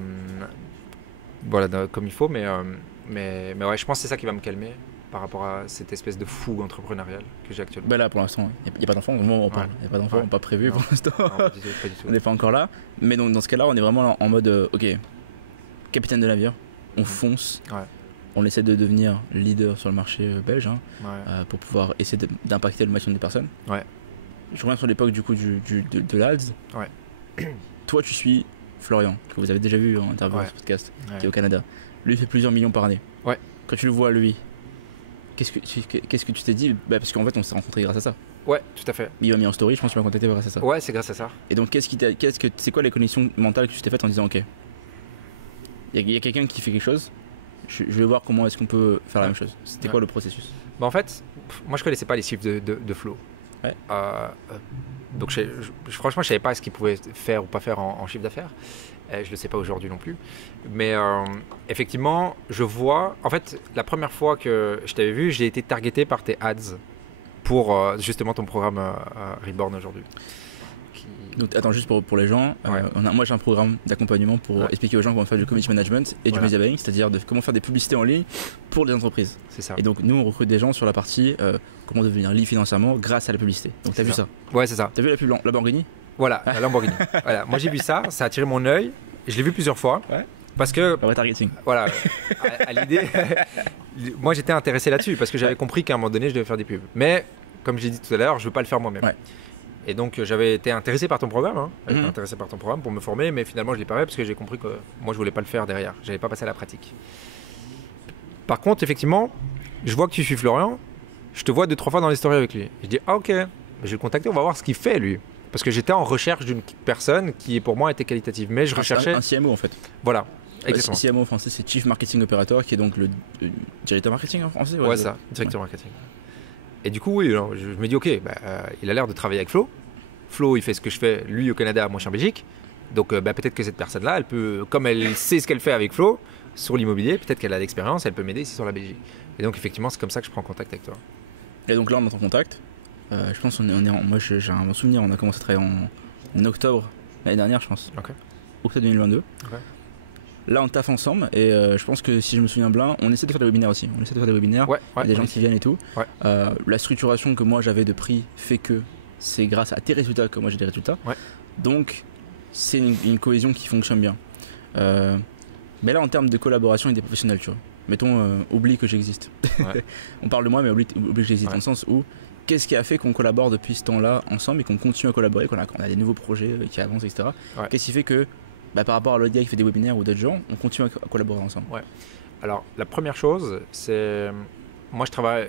comme il faut, mais ouais, je pense que c'est ça qui va me calmer par rapport à cette espèce de fougue entrepreneuriale que j'ai actuellement. Là, pour l'instant, il n'y a pas d'enfant, au moment où on parle. Il n'y a pas d'enfant, pas prévu pour l'instant. Non, pas du tout. On n'est pas encore là. Mais donc, dans ce cas-là, on est vraiment en mode, ok, capitaine de navire, on fonce. Ouais. On essaie de devenir leader sur le marché belge pour pouvoir essayer d'impacter le maximum des personnes. Ouais. Je reviens sur l'époque du coup de l'Ads. Ouais. Toi, tu suis Florian, que vous avez déjà vu en interview sur ce podcast, qui est au Canada. Lui, il fait plusieurs millions par année. Ouais. Quand tu le vois, lui, qu'est-ce que tu t'es dit ? Parce qu'en fait, on s'est rencontrés grâce à ça. Ouais, tout à fait. Il m'a mis en story, je pense que tu m'as contacté grâce à ça. Ouais, c'est grâce à ça. Et donc, c'est quoi les connexions mentales que tu t'es faites en disant, ok, il y a quelqu'un qui fait quelque chose, je vais voir comment est-ce qu'on peut faire la même chose. C'était quoi le processus ? En fait, moi, je connaissais pas les chiffres de Flo. Ouais. Donc franchement je savais pas ce qu'il pouvait faire ou pas faire en chiffre d'affaires. Je le sais pas aujourd'hui non plus, mais effectivement je vois, en fait la première fois que je t'avais vu, j'ai été targeté par tes ads pour justement ton programme Reborn aujourd'hui. Donc attends, juste pour les gens, moi j'ai un programme d'accompagnement pour expliquer aux gens comment faire du community management et du media buying, c'est-à-dire de comment faire des publicités en ligne pour les entreprises. C'est ça. Et donc nous on recrute des gens sur la partie comment devenir libre financièrement grâce à la publicité. Donc t'as vu ça ? Ouais, c'est ça. T'as vu la pub Lamborghini ? Voilà, la Lamborghini. Voilà. Moi j'ai vu ça, ça a attiré mon œil, je l'ai vu plusieurs fois. Ouais. Parce que, targeting. Voilà, à l'idée, moi j'étais intéressé là-dessus parce que j'avais compris qu'à un moment donné je devais faire des pubs. Mais comme j'ai dit tout à l'heure, je veux pas le faire moi-même. Ouais. Et donc j'avais été intéressé par ton programme, intéressé par ton programme pour me former, mais finalement je l'ai pas fait parce que j'ai compris que moi je voulais pas le faire derrière, j'allais pas passer à la pratique. Par contre, effectivement, je vois que tu suis Florian, je te vois 2-3 fois dans les stories avec lui. Je dis ok, je vais le contacter, on va voir ce qu'il fait lui, parce que j'étais en recherche d'une personne qui pour moi était qualitative, mais je recherchais un CMO en fait. Voilà. Exactement. CMO en français c'est Chief Marketing Operator, qui est donc le directeur marketing en français. Ouais, ça, directeur marketing. Et du coup, oui, alors, je me dis, ok, il a l'air de travailler avec Flo. Flo, il fait ce que je fais, lui au Canada, moi je suis en Belgique. Donc peut-être que cette personne-là, elle peut, comme elle sait ce qu'elle fait avec Flo sur l'immobilier, peut-être qu'elle a l'expérience, elle peut m'aider ici sur la Belgique. Et donc effectivement, c'est comme ça que je prends contact avec toi. Et donc là, on est en contact. Je pense moi j'ai un souvenir, on a commencé à travailler en octobre l'année dernière, je pense. Okay. Octobre 2022. Okay. Là, on taffe ensemble et je pense que si je me souviens bien, on essaie de faire des webinaires aussi. Il y a des gens qui viennent et tout. Ouais. La structuration que moi j'avais de prix fait que c'est grâce à tes résultats que moi j'ai des résultats. Ouais. Donc, c'est une cohésion qui fonctionne bien. Mais là, en termes de collaboration avec des professionnels, tu vois, mettons, oublie que j'existe. Ouais. On parle de moi, mais oublie que j'existe, dans le sens où qu'est-ce qui a fait qu'on collabore depuis ce temps-là ensemble et qu'on continue à collaborer, qu'on a des nouveaux projets qui avancent, etc. Ouais. Qu'est-ce qui fait que par rapport à l'autre gars qui fait des webinaires ou d'autres gens, on continue à collaborer ensemble? Ouais. Alors, la première chose, c'est... Moi, je travaille...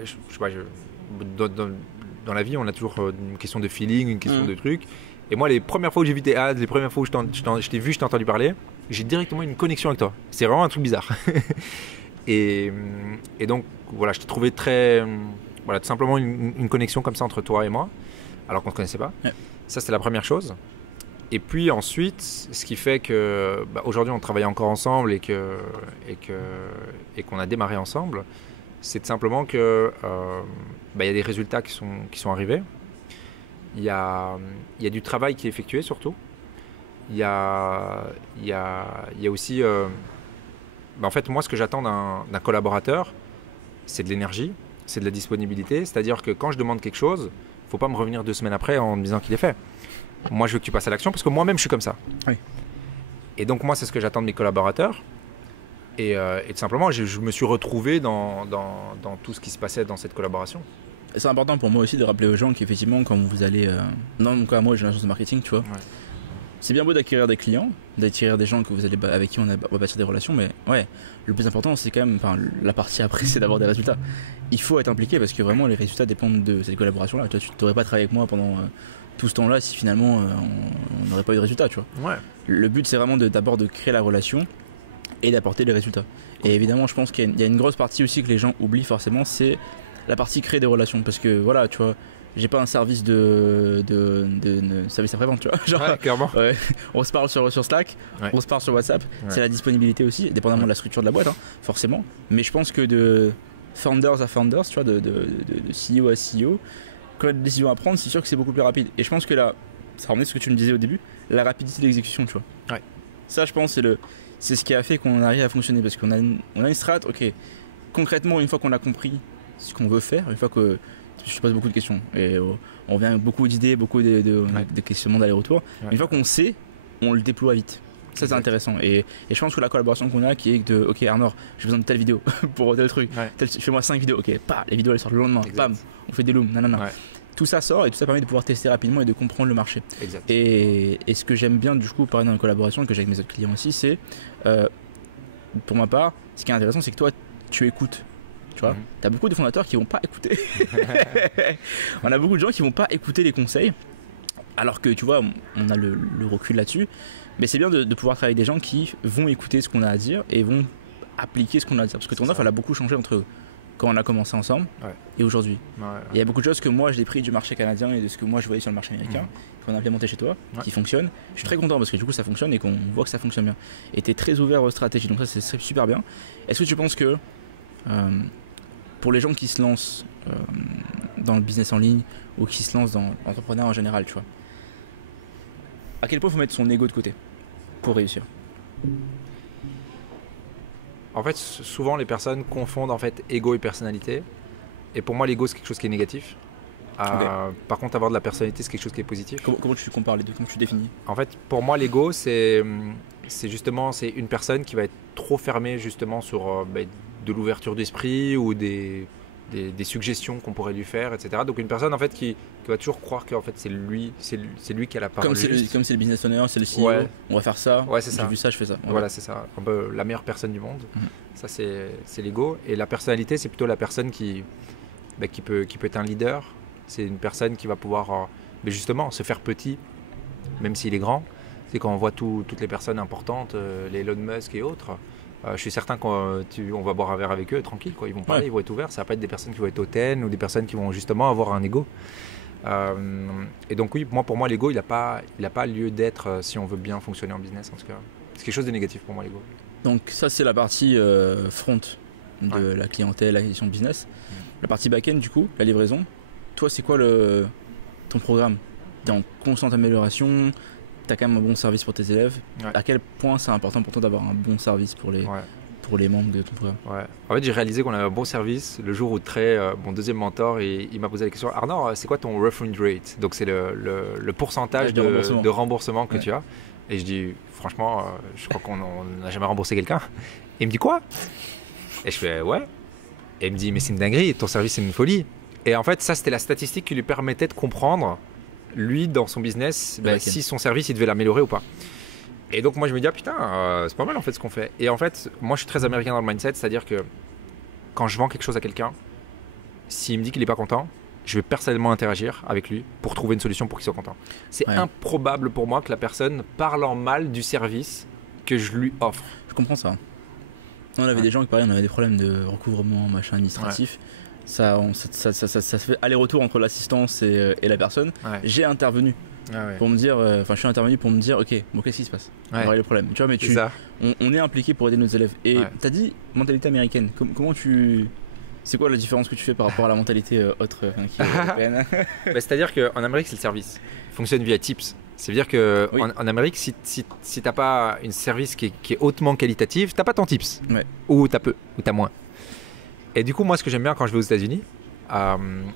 Dans la vie, on a toujours une question de feeling, une question de truc. Et moi, les premières fois où j'ai vu tes ads, les premières fois où je t'ai vu, je t'ai entendu parler, j'ai directement une connexion avec toi. C'est vraiment un truc bizarre. et donc, voilà, je t'ai trouvé très... Voilà, tout simplement une connexion comme ça entre toi et moi, alors qu'on ne se connaissait pas. Ouais. Ça, c'était la première chose. Et puis ensuite, ce qui fait que aujourd'hui, on travaille encore ensemble et qu'on a démarré ensemble, c'est simplement que y a des résultats qui sont arrivés. Il y a du travail qui est effectué surtout. Il y a aussi... en fait, moi, ce que j'attends d'un collaborateur, c'est de l'énergie, c'est de la disponibilité. C'est-à-dire que quand je demande quelque chose, il ne faut pas me revenir 2 semaines après en me disant qu'il est fait. Moi, je veux que tu passes à l'action parce que moi-même, je suis comme ça. Oui. Et donc, moi, c'est ce que j'attends de mes collaborateurs. Et tout simplement, je me suis retrouvé dans tout ce qui se passait dans cette collaboration. C'est important pour moi aussi de rappeler aux gens qu'effectivement, quand vous allez... Non, donc moi, j'ai une agence de marketing, tu vois. Ouais. C'est bien beau d'acquérir des clients, d'acquérir des gens avec qui on va bâtir des relations, mais ouais, le plus important, c'est quand même... la partie après, c'est d'avoir des résultats. Il faut être impliqué parce que vraiment, les résultats dépendent de cette collaboration-là. Toi, tu n'aurais pas travaillé avec moi pendant... tout ce temps-là si finalement on n'aurait pas eu de résultat, tu vois. Ouais. Le but c'est vraiment d'abord de créer la relation et d'apporter les résultats. Et évidemment je pense qu'il y a une grosse partie aussi que les gens oublient forcément, c'est la partie créer des relations, parce que voilà, tu vois, j'ai pas un service de service après-vente, tu vois. Genre, ouais, clairement. Ouais, on se parle sur Slack, ouais. On se parle sur WhatsApp, ouais. C'est la disponibilité aussi, dépendamment de la structure de la boîte, forcément. Mais je pense que de founders à founders, tu vois, de CEO à CEO, quand il y a des décisions à prendre, c'est sûr que c'est beaucoup plus rapide. Et je pense que là, ça revenait à ce que tu me disais au début, la rapidité d'exécution, tu vois. Ouais. Ça, je pense, c'est ce qui a fait qu'on arrive à fonctionner, parce qu'on a une strat, ok. Concrètement, une fois qu'on a compris ce qu'on veut faire, une fois que je pose beaucoup de questions et on revient avec beaucoup d'idées, beaucoup de questionnements d'aller-retour. Ouais. Une fois qu'on sait, on le déploie vite. Ça, c'est intéressant. Et je pense que la collaboration qu'on a, qui est de ok, Arnor, j'ai besoin de telle vidéo pour tel truc, fais-moi 5 vidéos, ok, les vidéos elles sortent le lendemain, bam, on fait des looms, nanana. Ouais. Tout ça sort et tout ça permet de pouvoir tester rapidement et de comprendre le marché. Exact. Et ce que j'aime bien, du coup, par dans la collaboration que j'ai avec mes autres clients aussi, c'est pour ma part, ce qui est intéressant, c'est que toi, tu écoutes. Tu vois, t'as beaucoup de fondateurs qui vont pas écouter. On a beaucoup de gens qui vont pas écouter les conseils, alors que tu vois, on a le recul là-dessus. Mais c'est bien de pouvoir travailler avec des gens qui vont écouter ce qu'on a à dire et vont appliquer ce qu'on a à dire. Parce que ton offre, elle a beaucoup changé entre quand on a commencé ensemble et aujourd'hui. Ouais. Il y a beaucoup de choses que moi, j'ai pris du marché canadien et de ce que moi, je voyais sur le marché américain, qu'on a implémenté chez toi, qui fonctionne. Je suis très content parce que du coup, ça fonctionne et qu'on voit que ça fonctionne bien. Et tu es très ouvert aux stratégies. Donc ça, c'est super bien. Est-ce que tu penses que pour les gens qui se lancent dans le business en ligne ou qui se lancent dans l'entrepreneuriat en général, tu vois, à quel point il faut mettre son ego de côté pour réussir? En fait, souvent les personnes confondent en fait ego et personnalité. Et pour moi, l'ego c'est quelque chose qui est négatif. Par contre, avoir de la personnalité, c'est quelque chose qui est positif. Comment tu compares les deux? Comment tu définis? En fait, pour moi, l'ego, c'est justement une personne qui va être trop fermée justement sur de l'ouverture d'esprit ou des suggestions qu'on pourrait lui faire, etc. Donc une personne en fait qui va toujours croire que en fait c'est lui qui a la parole. Comme c'est le business owner, c'est le CEO, on va faire ça. Ouais, c'est ça. J'ai vu ça, je fais ça. Voilà, c'est ça. Un peu la meilleure personne du monde. Ça c'est l'ego. Et la personnalité, c'est plutôt la personne qui peut être un leader. C'est une personne qui va pouvoir justement se faire petit, même s'il est grand. C'est quand on voit toutes les personnes importantes, les Elon Musk et autres. Je suis certain qu'on va boire un verre avec eux tranquille, quoi. Ils vont parler, ils vont être ouverts. Ça va pas être des personnes qui vont être hautaines ou des personnes qui vont justement avoir un ego. Et donc oui, pour moi l'ego il a pas lieu d'être si on veut bien fonctionner en business en tout cas. C'est quelque chose de négatif pour moi l'ego. Donc ça c'est la partie front de la clientèle, l'acquisition de business. La partie back-end du coup, la livraison. Toi c'est quoi ton programme? T'es en constante amélioration. Tu as quand même un bon service pour tes élèves. À quel point c'est important pour toi d'avoir un bon service pour les membres de ton programme? En fait, j'ai réalisé qu'on avait un bon service le jour où mon deuxième mentor, il m'a posé la question: Arnor, c'est quoi ton refund rate? Donc c'est le pourcentage de remboursement que tu as. Et je dis franchement, je crois qu'on n'a jamais remboursé quelqu'un. Et il me dit quoi? Et je fais ouais. Et il me dit mais c'est une dinguerie, ton service c'est une folie. Et en fait ça c'était la statistique qui lui permettait de comprendre lui dans son business si son service il devait l'améliorer ou pas. Et donc moi je me dis putain, c'est pas mal en fait ce qu'on fait. Et en fait, moi je suis très américain dans le mindset, c'est-à-dire que quand je vends quelque chose à quelqu'un, s'il me dit qu'il est pas content, je vais personnellement interagir avec lui pour trouver une solution pour qu'il soit content. C'est improbable pour moi que la personne parle en mal du service que je lui offre. Je comprends ça. On avait des gens qui parlaient, on avait des problèmes de recouvrement, machin administratif. Ça se fait aller-retour entre l'assistance et la personne. J'ai intervenu pour me dire, je suis intervenu pour me dire, ok, bon, qu'est-ce qui se passe? On va régler le problème. Tu vois, mais on est impliqué pour aider nos élèves. Et t'as dit mentalité américaine. Comment c'est quoi la différence que tu fais par rapport à la mentalité autre qui est européenne? C'est-à-dire qu'en Amérique, c'est le service. Il fonctionne via tips. C'est-à-dire qu'en Amérique, si t'as pas un service qui est hautement qualitatif, t'as pas ton tips. Ou t'as peu, ou t'as moins. Et du coup, moi, ce que j'aime bien quand je vais aux États-Unis,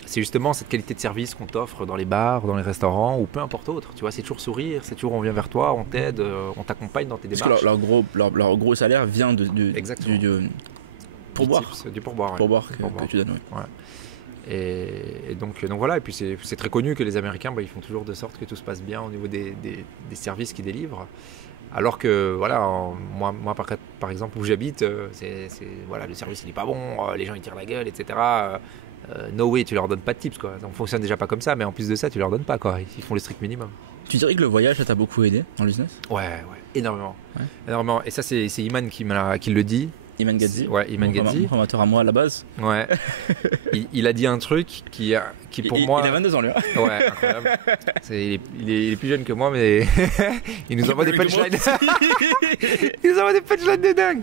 c'est justement cette qualité de service qu'on t'offre dans les bars, dans les restaurants ou peu importe autre. Tu vois, c'est toujours sourire, c'est toujours on vient vers toi, on t'aide, on t'accompagne dans tes démarches. Parce que leur gros salaire vient du pourboire. Du pourboire, que tu donnes. Et donc voilà, et puis c'est très connu que les Américains, ils font toujours de sorte que tout se passe bien au niveau des services qu'ils délivrent. Alors que voilà, moi par exemple où j'habite, voilà, le service il est pas bon, les gens ils tirent la gueule, etc. No way, tu leur donnes pas de tips quoi. On fonctionne déjà pas comme ça, mais en plus de ça, tu leur donnes pas quoi. Ils font le strict minimum. Tu dirais que le voyage ça t'a beaucoup aidé dans le business? Ouais, énormément. Énormément. Et ça c'est Iman qui le dit. Iman Gadzhi. Ouais, Iman Gadzhi. Mon formateur à moi à la base. Ouais. il a dit un truc qui pour moi. Il a 22 ans lui. Ouais, incroyable. Il est plus jeune que moi, mais il nous envoie des punchlines. Il nous envoie des punchlines de dingue.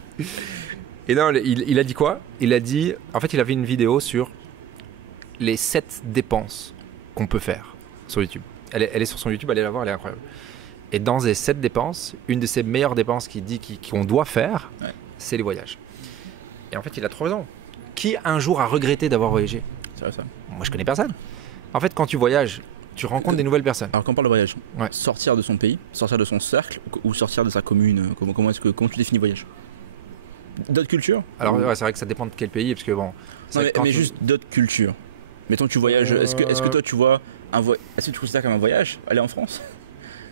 Et non, il a dit quoi? Il a dit, en fait, il avait une vidéo sur les 7 dépenses qu'on peut faire sur YouTube. Elle est sur son YouTube, allez la voir, elle est incroyable. Et dans ces 7 dépenses, une de ses meilleures dépenses qu'il dit qu'on doit faire, c'est les voyages. Et en fait, il a trop raison. Qui un jour a regretté d'avoir voyagé? C'est vrai ça. Moi, je connais personne. En fait, quand tu voyages, tu rencontres des nouvelles personnes. Alors, quand on parle de voyage, sortir de son pays, sortir de son cercle ou sortir de sa commune, comment tu définis voyage? D'autres cultures? Alors, c'est vrai que ça dépend de quel pays, parce que bon. Non, mais juste d'autres cultures. Mettons, tu voyages. Est-ce que toi, tu vois est-ce que tu considères comme un voyage aller en France?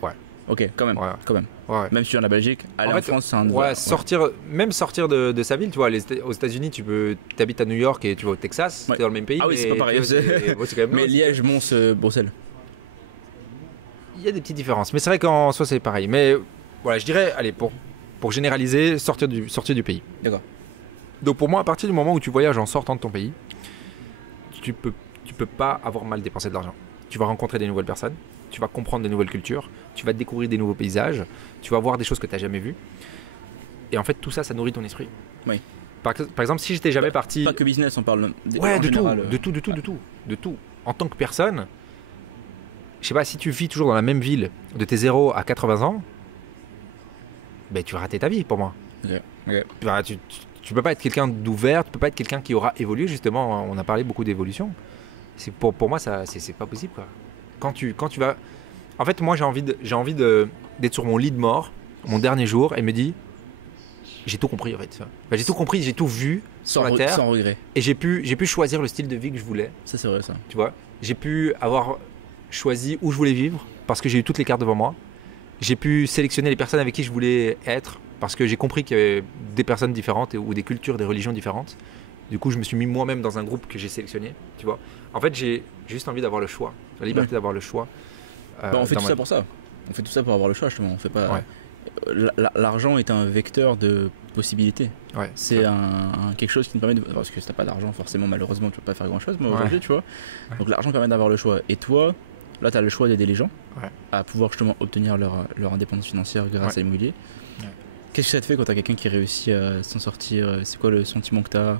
Ouais. Ok, quand même. Ouais. Même si tu es en Belgique, aller en France, c'est un voyage. Sortir de sa ville, tu vois. Aux États-Unis, tu habites à New York et tu vas au Texas, tu es dans le même pays. Ah oui, c'est pas pareil. Mais Liège, Mons, Bruxelles. Il y a des petites différences, mais c'est vrai qu'en soi, c'est pareil. Mais voilà, je dirais, allez, pour généraliser, sortir du pays. D'accord. Donc pour moi, à partir du moment où tu voyages en sortant de ton pays, tu peux pas avoir mal dépensé de l'argent. Tu vas rencontrer des nouvelles personnes, tu vas comprendre de nouvelles cultures, tu vas découvrir des nouveaux paysages, tu vas voir des choses que tu n'as jamais vues. Et en fait, tout ça, ça nourrit ton esprit. Oui. Par exemple, si j'étais jamais parti... Pas que business, on parle de tout. En tant que personne, je sais pas, si tu vis toujours dans la même ville de tes 0 à 80 ans, ben, tu vas rater ta vie pour moi. Okay. Tu peux pas être quelqu'un d'ouvert, tu peux pas être quelqu'un qui aura évolué, justement. On a parlé beaucoup d'évolution. Pour moi, ça, c'est pas possible, quoi. Quand tu vas... En fait, moi, j'ai envie d'être sur mon lit de mort, mon dernier jour, et me dire, j'ai tout compris, en fait. J'ai tout compris, j'ai tout vu sur la Terre. Sans regret. Et j'ai pu choisir le style de vie que je voulais. Ça, c'est vrai, ça. Tu vois, j'ai pu avoir choisi où je voulais vivre, parce que j'ai eu toutes les cartes devant moi. J'ai pu sélectionner les personnes avec qui je voulais être, parce que j'ai compris qu'il y avait des personnes différentes ou des cultures, des religions différentes. Du coup, je me suis mis moi-même dans un groupe que j'ai sélectionné, tu vois. En fait, j'ai juste envie d'avoir le choix, la liberté d'avoir le choix. On fait tout ça pour ça. On fait tout ça pour avoir le choix, justement. On fait pas. L'argent est un vecteur de possibilités. C'est quelque chose qui nous permet de. Parce que si t'as pas d'argent, forcément, malheureusement, tu peux pas faire grand-chose. Mais aujourd'hui, tu vois. Donc l'argent permet d'avoir le choix. Et toi, là, tu as le choix d'aider les gens à pouvoir justement obtenir leur indépendance financière grâce à l'immobilier. Qu'est-ce que ça te fait quand tu as quelqu'un qui réussit à s'en sortir? C'est quoi le sentiment que tu as?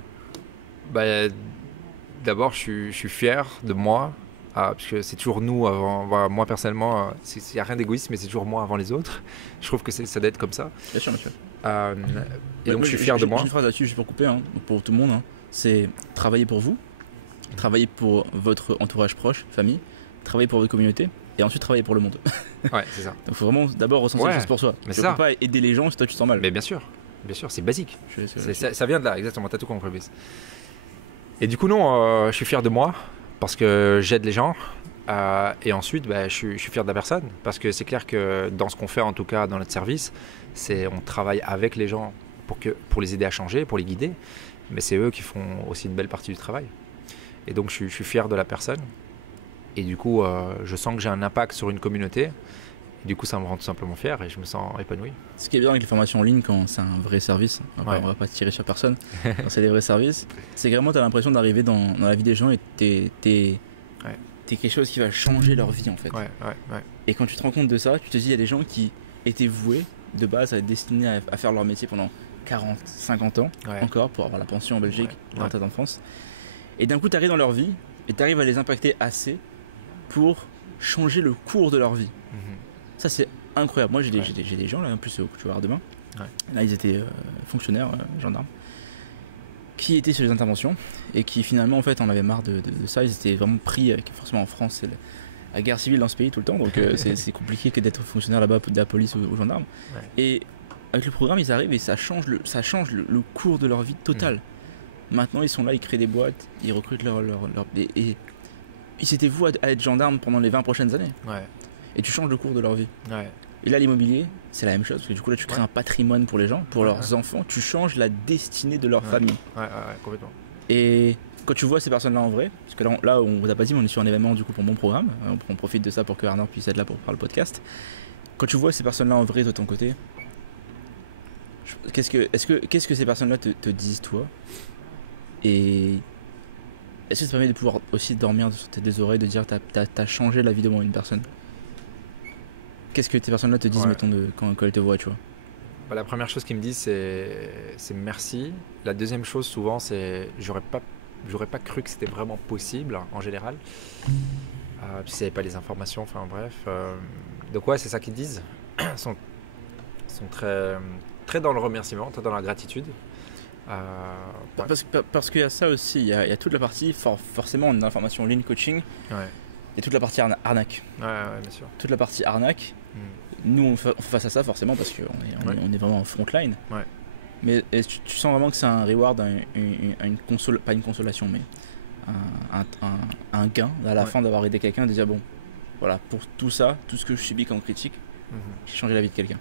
D'abord, je suis fier de moi, parce que c'est toujours nous avant. Moi, personnellement, il n'y a rien d'égoïste, mais c'est toujours moi avant les autres. Je trouve que ça doit être comme ça. Bien sûr, monsieur. Et donc, je suis fier de moi. J'ai une phrase là-dessus, juste pour couper, pour tout le monde. C'est travailler pour vous, travailler pour votre entourage proche, famille, travailler pour votre communauté, et ensuite travailler pour le monde. Ouais, c'est ça. Donc il faut vraiment d'abord ressentir les choses pour soi. Tu ne peux pas aider les gens si toi tu te sens mal. Mais bien sûr, c'est basique. Ça vient de là, exactement, t'as tout compris. Et du coup, non, je suis fier de moi parce que j'aide les gens. Et ensuite, je suis fier de la personne parce que c'est clair que dans ce qu'on fait, en tout cas dans notre service, on travaille avec les gens pour les aider à changer, pour les guider, mais c'est eux qui font aussi une belle partie du travail. Et donc je suis fier de la personne et du coup je sens que j'ai un impact sur une communauté. Du coup, ça me rend tout simplement fier et je me sens épanoui. Ce qui est bien avec les formations en ligne, quand c'est un vrai service, on va pas tirer sur personne, quand c'est des vrais services, c'est que vraiment tu as l'impression d'arriver dans la vie des gens et t'es quelque chose qui va changer leur vie en fait. Et quand tu te rends compte de ça, tu te dis il y a des gens qui étaient voués de base à être destinés à faire leur métier pendant 40, 50 ans encore pour avoir la pension en Belgique, la retraite en France. Et d'un coup, tu arrives dans leur vie et tu arrives à les impacter assez pour changer le cours de leur vie. Ça, c'est incroyable. Moi, j'ai des gens, là, en plus, que tu vas voir demain. Là, ils étaient fonctionnaires, gendarmes, qui étaient sur les interventions et qui, finalement, en fait, en avaient marre de ça. Ils étaient vraiment pris, forcément, en France, c'est la guerre civile dans ce pays tout le temps. Donc, c'est compliqué que d'être fonctionnaire là-bas de la police ou aux gendarmes. Et avec le programme, ils arrivent et ça change le cours de leur vie total. Maintenant, ils sont là, ils créent des boîtes, ils recrutent et ils s'étaient voués à être gendarmes pendant les 20 prochaines années. Et tu changes le cours de leur vie. Et là, l'immobilier, c'est la même chose. Parce que du coup, là, tu crées un patrimoine pour les gens, pour leurs enfants. Tu changes la destinée de leur famille. Complètement. Et quand tu vois ces personnes-là en vrai, parce que là on vous a pas dit, mais on est sur un événement du coup pour mon programme. On profite de ça pour que Arnaud puisse être là pour faire le podcast. Quand tu vois ces personnes-là en vrai de ton côté, qu'est-ce que ces personnes-là te disent, toi? Et est-ce que ça te permet de pouvoir aussi dormir sur tes oreilles, de dire t'as changé la vie de une personne? Qu'est-ce que ces personnes-là te disent, mettons, quand elles te voient, tu vois? La première chose qu'ils me disent, c'est merci. La deuxième chose, souvent, c'est j'aurais pas cru que c'était vraiment possible, en général. Puis s'il n'y avait pas les informations, enfin bref. Donc c'est ça qu'ils disent. Ils sont très, très dans le remerciement, très dans la gratitude. Parce qu'il y a ça aussi, il y a toute la partie, forcément, on a l'information ligne coaching. Et toute la partie arnaque. Bien sûr. Toute la partie arnaque. Nous, on fait face à ça forcément parce qu'on est vraiment en front line. Mais tu sens vraiment que c'est un reward, pas une consolation, mais un gain à la fin d'avoir aidé quelqu'un, de dire bon, voilà, pour tout ça, tout ce que je subis comme critique, j'ai changé la vie de quelqu'un.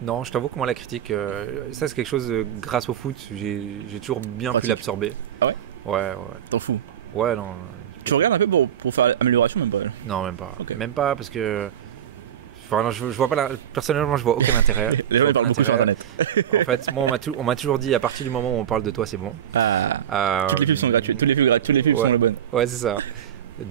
Non, je t'avoue que moi, la critique, ça c'est quelque chose, grâce au foot, j'ai toujours bien pu l'absorber. Ah ouais? Ouais. T'en fous? Ouais, non. Tu regardes un peu pour faire amélioration, même pas? Non, même pas. Okay. Même pas parce que. Enfin, non, je vois pas personnellement, je vois aucun intérêt. Les gens ils parlent beaucoup sur internet. En fait, moi, on m'a toujours dit à partir du moment où on parle de toi, c'est bon. Toutes les pubs sont gratuites, toutes les pubs sont les bonnes. Ouais, c'est ça.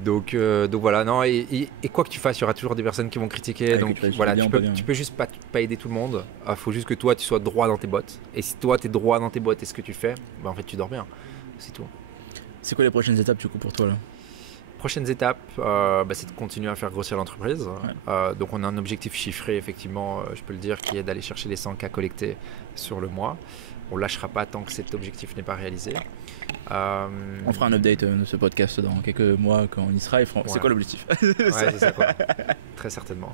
Donc voilà, non, et quoi que tu fasses, il y aura toujours des personnes qui vont critiquer. Donc voilà, tu peux juste pas aider tout le monde. Faut juste que toi, tu sois droit dans tes bottes. Et si toi, tu es droit dans tes bottes et ce que tu fais, en fait, tu dors bien. C'est tout. C'est quoi les prochaines étapes du coup pour toi là? Prochaines étapes, c'est de continuer à faire grossir l'entreprise. Donc on a un objectif chiffré, effectivement, je peux le dire, qui est d'aller chercher les 100 cas collectés sur le mois. On ne lâchera pas tant que cet objectif n'est pas réalisé. On fera un update de ce podcast dans quelques mois quand on y sera. C'est quoi l'objectif? C'est ça quoi. Très certainement.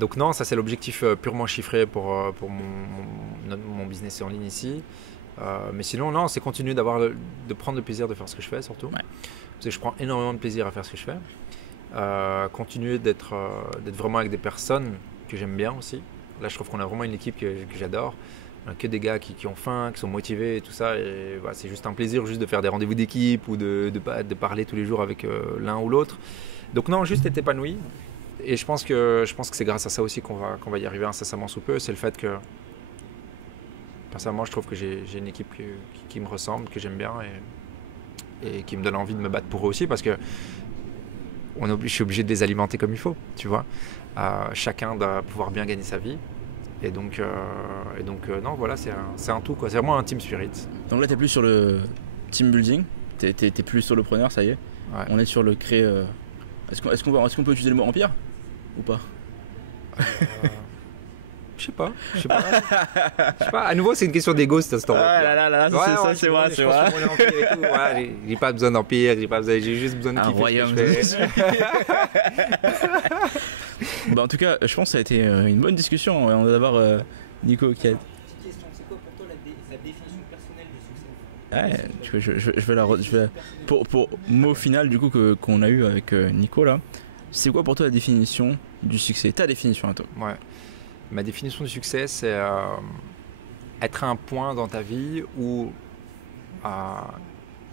Donc non, ça c'est l'objectif purement chiffré pour mon business en ligne ici. Mais sinon, non, c'est continuer de prendre le plaisir de faire ce que je fais surtout. Parce que je prends énormément de plaisir à faire ce que je fais. Continuer d'être vraiment avec des personnes que j'aime bien aussi. Là, je trouve qu'on a vraiment une équipe que j'adore. On a que des gars qui ont faim, qui sont motivés et tout ça. Et voilà, c'est juste un plaisir juste de faire des rendez-vous d'équipe ou de parler tous les jours avec l'un ou l'autre. Donc non, juste être épanoui. Et je pense que c'est grâce à ça aussi qu'on va y arriver incessamment sous peu. C'est le fait que, personnellement, je trouve que j'ai une équipe qui me ressemble, que j'aime bien et qui me donne envie de me battre pour eux aussi parce que je suis obligé de les alimenter comme il faut, tu vois. Chacun doit pouvoir bien gagner sa vie. Et donc non, voilà, c'est un tout, quoi. C'est vraiment un team spirit. Donc là, t'es plus sur le team building, t'es plus solopreneur, ça y est. On est sur le créer. Est-ce qu'on peut utiliser le mot empire ou pas? Je sais pas. À nouveau, c'est une question d'ego, cet instant. C'est moi. J'ai pas besoin d'empire, j'ai juste besoin de un royaume. En tout cas, je pense que ça a été une bonne discussion. On va avoir Nico qui a. Petite question, c'est quoi pour toi la définition personnelle du succès? Ouais, je vais pour mot final du coup qu'on a eu avec Nico là. C'est quoi pour toi la définition du succès? Ta définition à toi? Ouais. Ma définition du succès, c'est être à un point dans ta vie où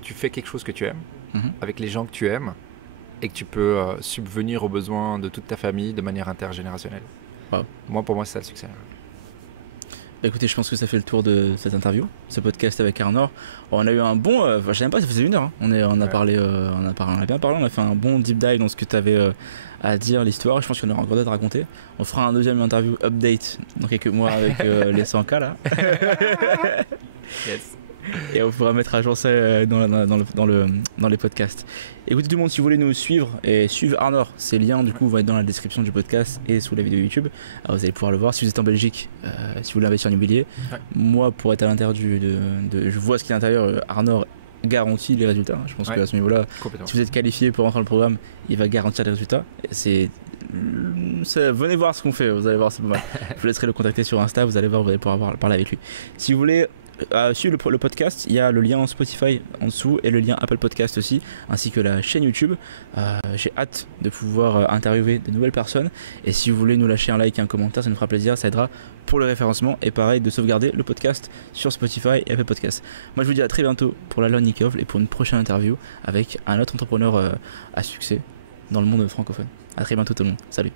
tu fais quelque chose que tu aimes, avec les gens que tu aimes, et que tu peux subvenir aux besoins de toute ta famille de manière intergénérationnelle. Wow. Pour moi, c'est ça le succès. Écoutez, je pense que ça fait le tour de cette interview, ce podcast avec Arnor. On a eu un bon, je sais même pas, ça faisait 1 heure. Hein. On a parlé, on a bien parlé, on a fait un bon deep dive dans ce que tu avais à dire, l'histoire. Je pense qu'il y en aura encore d'autres à raconter. On fera un deuxième interview update dans quelques mois avec les 100K là. Yes. Et on pourra mettre à jour ça dans les podcasts. Écoutez tout le monde, si vous voulez nous suivre et suivre Arnor, ces liens du coup vont être dans la description du podcast et sous la vidéo YouTube. Alors, vous allez pouvoir le voir. Si vous êtes en Belgique, si vous voulez investir en immobilier, moi pour être à l'intérieur je vois ce qu'il y a à l'intérieur. Arnor garantit les résultats. Je pense qu'à ce niveau-là, si vous êtes qualifié pour rentrer dans le programme, il va garantir les résultats. Venez voir ce qu'on fait, vous allez voir, c'est pas mal. Je vous laisserai le contacter sur Insta, vous allez voir, vous allez pouvoir parler avec lui. Si vous voulez suivre le podcast, il y a le lien Spotify en dessous et le lien Apple Podcast aussi, ainsi que la chaîne YouTube. J'ai hâte de pouvoir interviewer de nouvelles personnes, et si vous voulez nous lâcher un like et un commentaire, ça nous fera plaisir, ça aidera pour le référencement, et pareil de sauvegarder le podcast sur Spotify et Apple Podcast. Moi je vous dis à très bientôt pour la Learning Curve et pour une prochaine interview avec un autre entrepreneur à succès dans le monde francophone. À très bientôt tout le monde, salut.